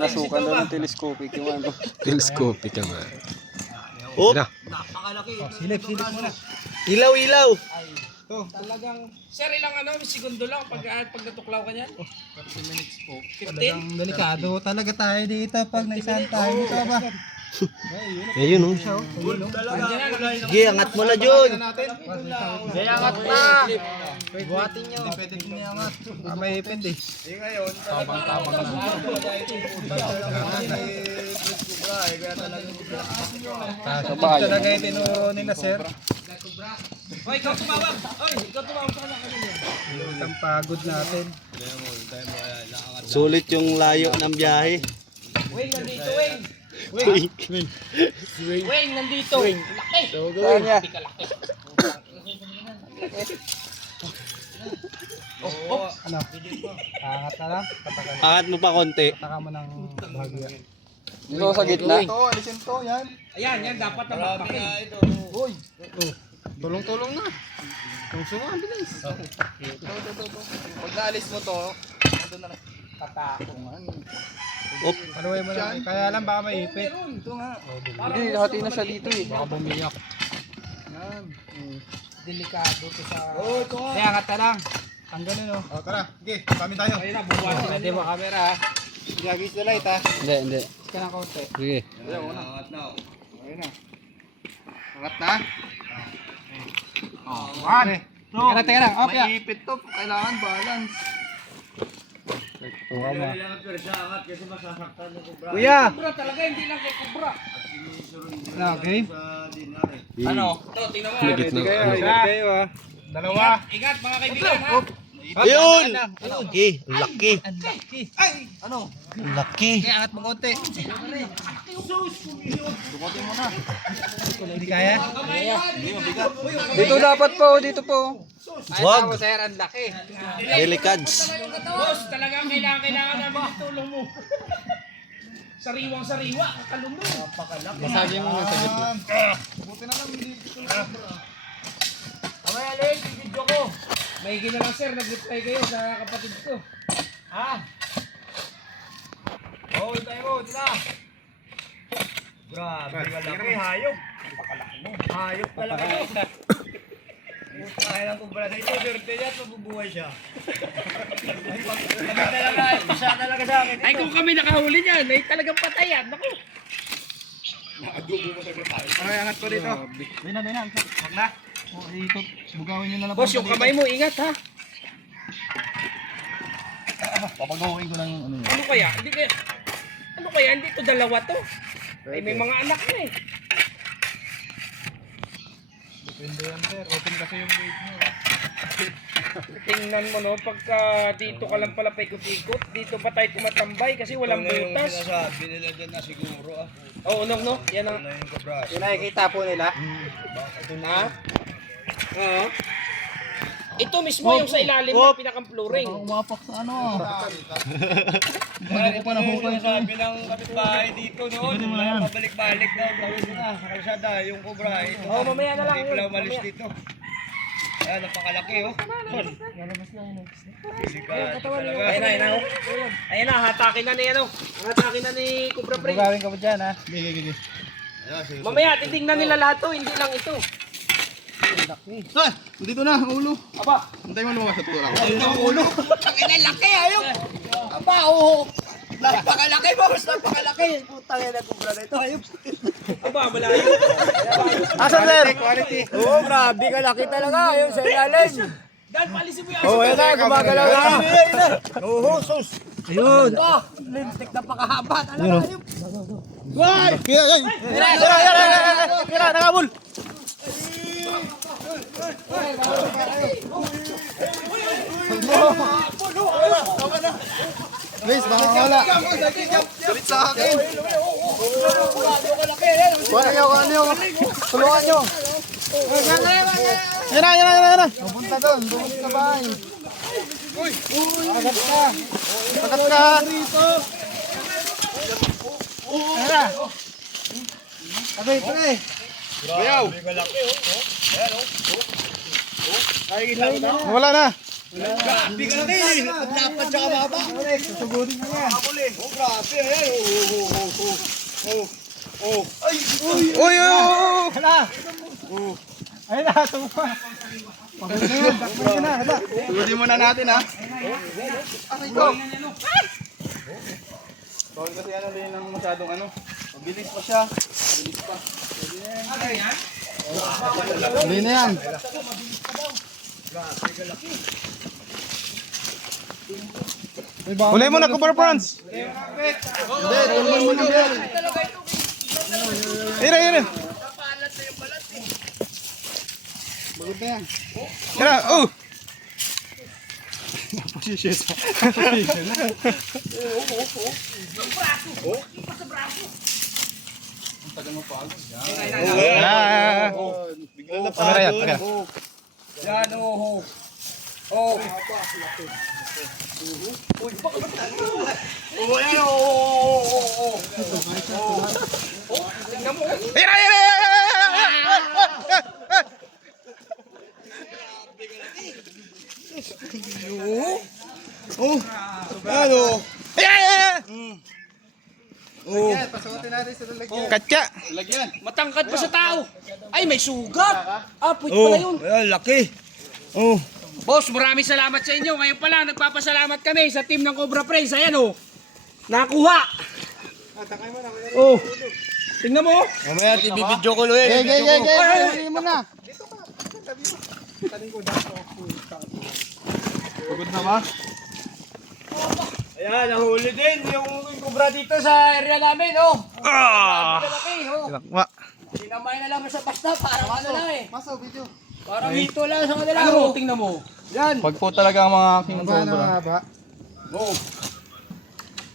Nasukan doon ng telescopic yung ano. Telescope ka ba? Napakalaki. Silip muna. Ilaw! Talagang, sir, ilang ano, segundo lang pag natuklaw ka niyan? 30 minutes po. 15? Ang delikado talaga tayo dito pag naisahan tayo. Dito ba? Ayun o. Sige, angat mo na, Jun! Kaya angat na. Buhatin nyo. Hindi pwede kiniangat. May ipid eh. Talaga yung tinuro nila sir. Hoy, ikaw tumawag! Hoy, ikaw tumawag sa kanila. Ang pagod natin. Sulit yung layo ng biyahe. Wing, nandito, Wing! Wing, nandito! Laki! Saan niya? Laki. Ano? Angat na lang. Angat mo pa konti. Pataka mo ng bahagya. Dito sa gitna. Alisin to, yan. Ayan, yan dapat na makapin. Tulong-tulong na. Tungsungan, bilis. Pag naalis mo to, nandun na lang. Paluway mo lang. Kaya lang baka maipit. Ito nga. Hindi, hati na siya dito eh. Baka bumiyak. Delikado to sa... Kaya angat na lang. Tanggalin o. O tara, sige, kami tayo. Ayun na, bubuhasin na Pwede mo camera ha. Gagis the light ha. Hindi. Ka ng kaunti. Sige. Angat na. Ayun na. Angat na. One. Teka lang. Okay. Maipit to. Kailangan balance. Kuya! Kubra talaga, hindi lang kay kubra. Okay. Ano? Ito, tingnan mo. May gitna. Ingat kayo ah. Dalawa. Ingat mga kaibigan ha. Ayun! Laki! Laki! Ano? Laki! Kaya angat mo konti. Hindi kaya? Dito dapat po, dito po. Wag! Sir, ang laki. Delicads! Boss, talagang kailangan namin ng tulong mo. Sariwang-sariwa, kalong mo. Masagin mo sa gitna. Mamaya Alex, yung video ko. Maigi na lang sir, nag-reply kayo sa kapatid ko. Ha? Oo, tayo mo, tila. Grabe ka laki, hayop. Hayop talaga ito. Kaya lang kung pala dito, swerte niya at mabubuhay siya. Kami talaga, isa talaga sa akin. Ay kung kami nakahuli niyan, ay talagang patayan. Naku. Okay, angat ko dito. Dina. Wag na. O, ito. Bugawin nyo na lang. Boss, yung kamay mo, ingat ha. Papagawin ko lang yung ano yun. Ano kaya, hindi to dalawa to. Ay may mga anak na eh. Depende yan, sir. Open kasi yung gate nyo. Tingnan mo no, pagka dito ka lang pala paikot-ikot, dito pa tayo tumatambay kasi walang butas. Sinasabi nila dyan na siguro ah. Oo, no? Yan ang... Yung kabras. Yung nakikita po nila. Ha? Oo. Ito mismo yung sa ilalim ng pinakang-flooring. Umapak sa ano. Kaya pa nahukay sa sabi ng kapitbahay dito noon. Pabalik-balik daw. Tawid na sa kalsada yung cobra. Ito. Oo, mamaya na lang. Hindi pala umalis dito. Ayan, napakalaki oh. Ayun na. Ayun na, hatakin na ni ano. Hatakin na ni Cobra Prince. Bugawin ka ba dyan, ha? Mamaya, titingnan nila lahat to, hindi lang ito. Sir, dito na, ang ulo. Aba, Antay mo lumabas sa tulak. ang ulo. Ang ina, laki ayun. Aba, oo. Napakalaki boss, napakalaki. Putang ina, Cobra na ito, ayun. Aba, malayo. Asan, sir? Oo, grabe ka laki talaga. Ayun sa ilalim. Dan, palisin mo yung Oo, aso. yan na. Gumagalaw na. Oo, sus. Ayun. Lintik na pakahaba. Talaga, ayun. Kira, nakabul. Please, baka wala. Galit sa akin. Wala nyo, tulungan nyo. Yan na. Pupunta doon, sa bahay. Agat ka. Yan na. Pre. Bayaw. Wala na. Grabe ka laki. Dapat siya kababa. Susugurin na yan. Oh, grabe. Uy! Hala! Ayun na, tumuha. Pagod na yan, takpan ka na. Hala. Sugurin muna natin, ha? Aray ko! Tawag kasi ano din ng masyadong ano. Mabilis pa siya. Hindi na yan. Huli mo na, Cobra Franz. Ira. Bagod na yan. Ira, oh. Ah. Kamera yan, kamera. Yan, oh. Ira. Ano? Pasuotin natin sa lalagyan. Katya. Matangkad pa sa tao. Ay, may sugat. Puwit pala yun. Ayan, laki. Oh. Boss, maraming salamat sa inyo. Ngayon pala, nagpapasalamat kami sa team ng Cobra Prince. Ayan oh. Nakuha. Oh. Tingnan mo. Mamaya, TV-video ko ulit. Huli mo na. Pagod na ba? Ayan, nahuli din yung kubra dito sa area namin, oh. Malaki, oh. Tinakma. Sinamay na lang sa basta, parang ano lang eh. Parang hito lang sa kanila. Ano, tingnan mo. Yan. Pag po talaga ang mga king cobra.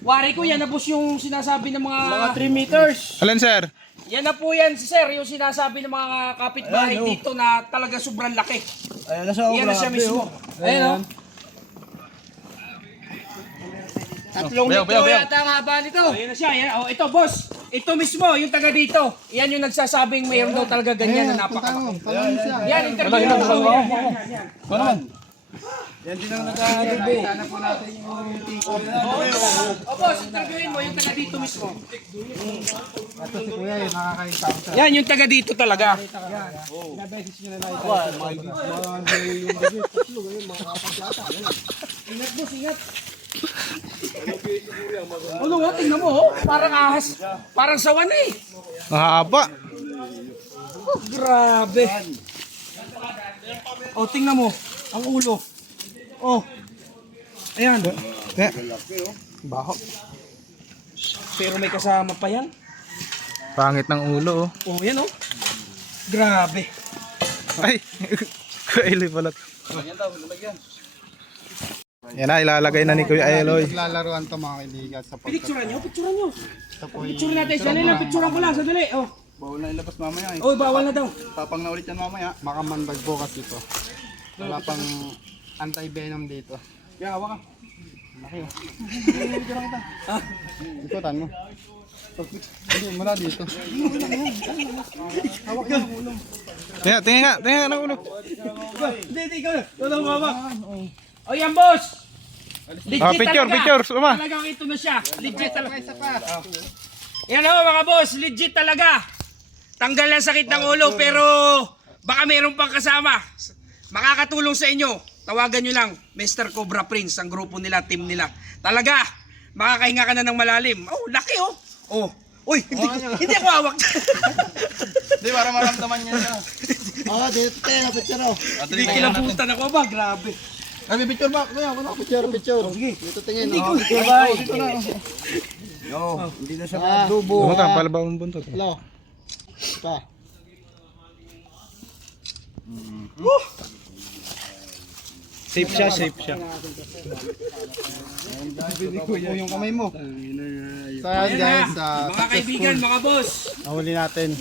Wari ko, yan na boss yung sinasabi ng mga 3 meters. Alin, sir? Yan na po yan, sir, yung sinasabi ng mga kapitbahay dito na talaga sobrang laki. Ayan na siya. Yan na siya mismo. Ayan, oh. 3 metro yata ang haba nito. Ayan na siya. Ayan. Oh, ito, boss. Ito mismo, yung taga dito. Yan yung nagsasabing mayroon daw talaga ganyan na napakalaki. Yan, interview mo. Yan. Yan din ang nag-adubo. Oh, boss, interviewin mo yung taga dito mismo. Ito si Kuya yung nakakain Yan, yung taga dito talaga. Ingat, boss, ingat. Ano nga, tingnan mo, oh. Parang ahas. Parang sawan eh. Mahaba. Oh, grabe. Oh, tingnan mo. Ang ulo. Oh. Ayan. Baho. Pero may kasama pa yan. Pangit ng ulo, oh. Oh, yan oh. Grabe. Ay, kaili pala. Yan na, ilalagay na ni Kuya Eloy. Lalaruan to mga kaibigan sa Picturean nyo, picturean nyo. Picture natin, sali lang, picturean ko lang, sandali. Oh. Bawal na ilabas mamaya eh. Oh, bawal na daw. Tapang na ulit yan mamaya. makamandag bukas ito. Wala pang anti-venom dito. Kaya hawa ka. Ikutan mo. Hindi, mula dito. Tingnan nga ng ulo. Hindi, ikaw na. Tulong mama. Oh, yan boss. Legit Picture, suma. Talagang ito na siya. Legit talaga. Yan o mga boss, legit talaga. Tanggal ang sakit ng ulo pero baka mayroon pang kasama. Makakatulong sa inyo. Tawagan nyo lang, Mr. Cobra Prince, ang grupo nila, team nila. Talaga, makakahinga ka na ng malalim. Oh, laki oh. Oh. Uy, hindi ako hawak. Hindi, para maramdaman niya siya. Dito tayo na picture oh. Hindi kilabutan ako ba? Grabe. Ay, picture ba? Kuya, wala picture. Dito tingin. Hindi ko. Hindi na siya makadubo. Ano ka, palabaw ng buntot. Hello. Pa. Safe siya. Yung kamay mo. So Ayan guys, na, mga kaibigan, mga boss. nahuli natin.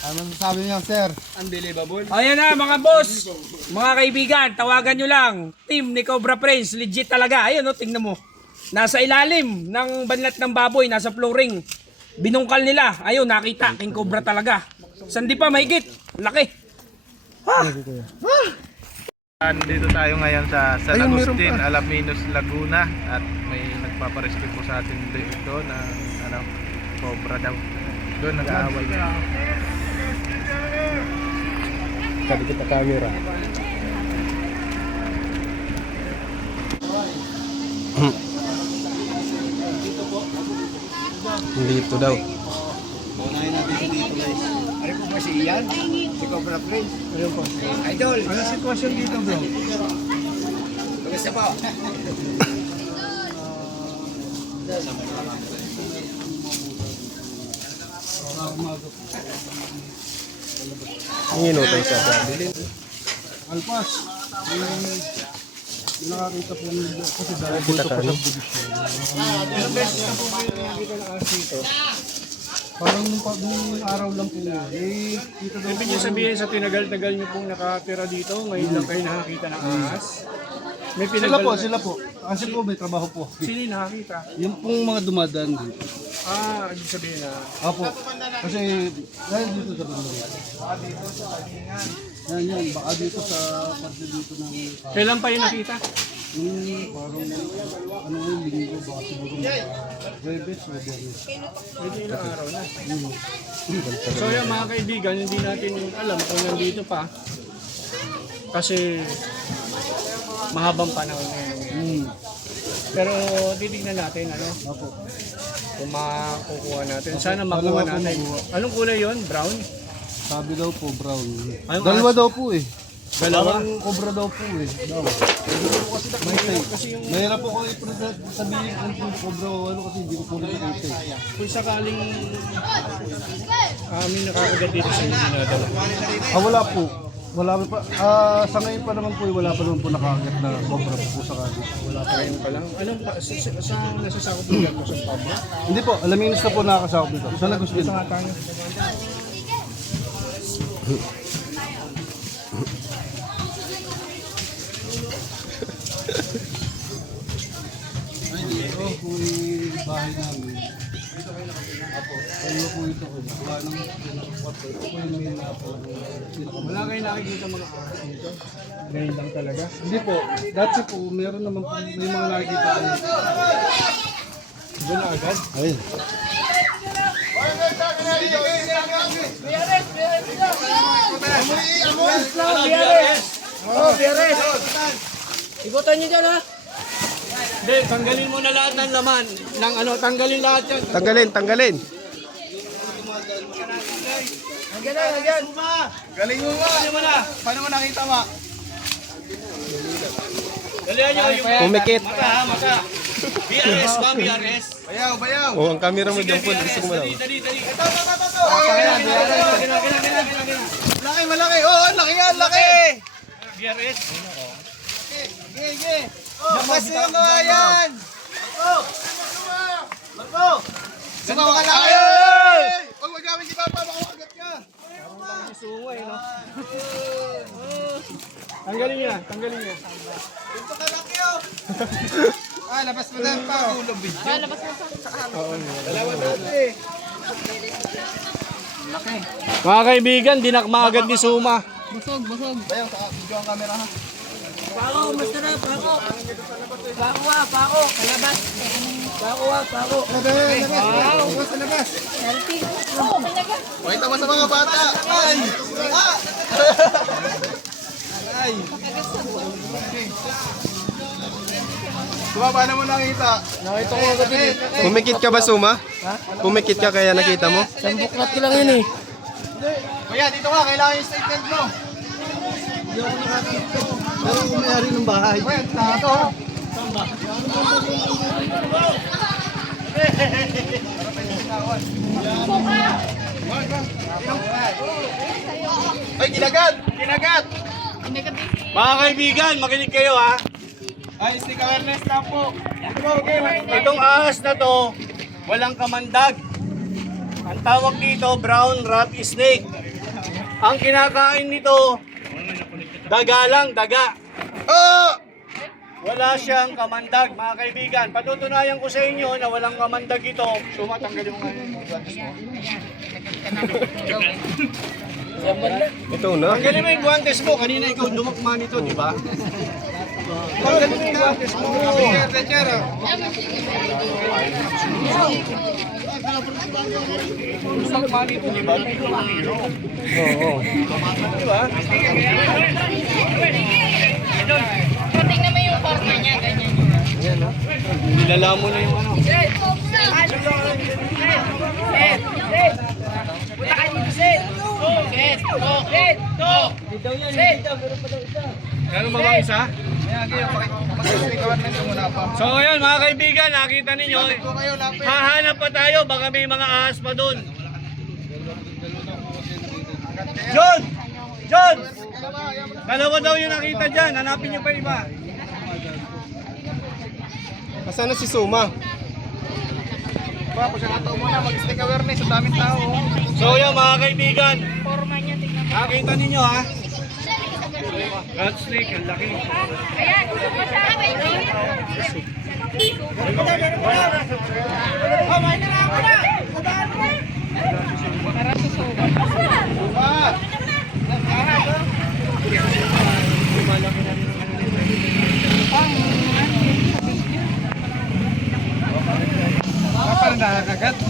Ano sabi niyo, sir? Unbelievable. Ayan na mga boss, mga kaibigan, tawagan nyo lang. Team ni Cobra Prince, legit talaga. Ayun o, tingnan mo. Nasa ilalim ng banlat ng baboy, nasa flooring. Binungkal nila. Ayun, nakita, King Cobra talaga. Sandi pa, mahigit. Laki. Dito tayo ngayon sa San Agustin, Alaminos, Laguna. At may nagpaparescue po sa atin dito ng cobra daw. Doon nag-aaway. Sabi kita camera. Dito daw. Ano po ba si Ian? Si Cobra Prince? Ayun po. Idol! Ano sitwasyon dito bro? Basta po. Ingino tayo sa bilin. Alpas. Nakakita po nila kasi dahil Kita tayo. ilang beses na po kayo nakakita ng aso dito. Parang nung araw lang po yun. Dito daw po. Ibig sabihin sa tinagal-tagal niyo pong nakatira dito, ngayon lang kayo nakakita ng ahas. May Sila po. Kasi po may trabaho po. Sino yung nakakita? Yung pong mga dumadaan dito. Ibig sabihin na. Opo. Kasi dahil dito sa banda. Yan. Baka dito sa parte dito ng... Kailan pa yung nakita? Parang ano yung linggo. Baka siguro Webes o Biyernes. Medyo ilang araw na. So yung mga kaibigan, hindi natin alam kung nandito pa. Kasi mahabang panahon na yun. Pero titignan natin kung makukuha natin. Sana makuha natin. Anong kulay yon? Brown? Sabi daw po brown. Ayun, Dalawa daw po eh. Dalawang cobra daw po eh. Mahirap po ko sabihin kung cobra o ano kasi hindi ko po nakikita. Kung sakaling may nakakagat dito sa inyo dinadala. Wala po. Wala pa. Sa ngayon pa naman po, wala pa naman po nakakagat na cobra po sa kanila. Wala pa rin pa lang. Anong saan nasasakop ng gato sa cobra? Hindi po, Alaminos na po nakakasakop dito. Sa Lagos din. Sa tayo. Ay, dito po yung bahay namin. Ano po ito? Wala nang ito po yung main na po. Wala kayo nakikita mga ahas dito? Ganyan lang talaga? Hindi po, dati po, meron naman po, may mga nakikita kayo. Doon na agad? Ayun. Ikutan niyo dyan ha. Hindi, tanggalin mo na lahat ng laman. Ng ano, tanggalin lahat yan. Tanggalin. Hanggang hanggang. Galing mo na. Paano mo nakita ma? Dalihan nyo yung Pumikit. mata. BRS ba? BRS? Bayaw. Oh, ang camera mo dyan po. Gusto ko malaw. Dali. Ito. Malaki. Oo, laki yan, laki. BRS? Sige. Lakas na yung mga yan. Marco! Sumawa ka lang. Huwag magawin si Papa, baka makagat ka. Sungo eh, no? Tanggalin niya. Ito ka laki, oh. Labas mo na pa. Dalawa dati. Mga kaibigan, dinakma agad ni Suma. Busog. Bayaw, video ang camera ha. Pako, masarap. Pako. Pako. Kalabas. Pako. Labas sa labas. Healthy. Oo, talaga. Pakita mo sa mga bata. Ay. Suma, paano mo nakita? Nakita ko agad eh. Pumikit ka ba, Suma? Pumikit ka kaya nakita mo? Sambuklat ko lang yun eh. Kuya, dito ka. Kailangan yung statement mo. Pero may-ari ng bahay. Kuya, tato. Ay, kinagat! Mga kaibigan, makinig kayo ha. Ay, stick awareness lang po. Itong ahas na to, walang kamandag. Ang tawag dito, brown rat snake. Ang kinakain nito, daga lang, daga. Wala siyang kamandag, mga kaibigan. Patutunayan ko sa inyo na walang kamandag ito. Sumatanggalin mo nga yung guantes mo. Ito na. Tanggalin mo yung guantes mo. Kanina ikaw dumakma nito, di ba? Tanggalin mo yung guantes mo. Dumakma nito, di ba? Oo. Di ba? Tingnan mo yung forma niya, ganyan. Nilala mo na yung ano. Ano ba bang isa? So ayan mga kaibigan, nakita ninyo, hahanap pa tayo, baka may mga ahas pa doon. John! Dalawa daw yung nakita dyan, hanapin nyo pa iba. Asan na si Suma? Mag-stick awareness, ang daming tao. So yan mga kaibigan, nakita ninyo ha. Rat snake, ang laki. Ayan, masama ito. Parang nakakagat.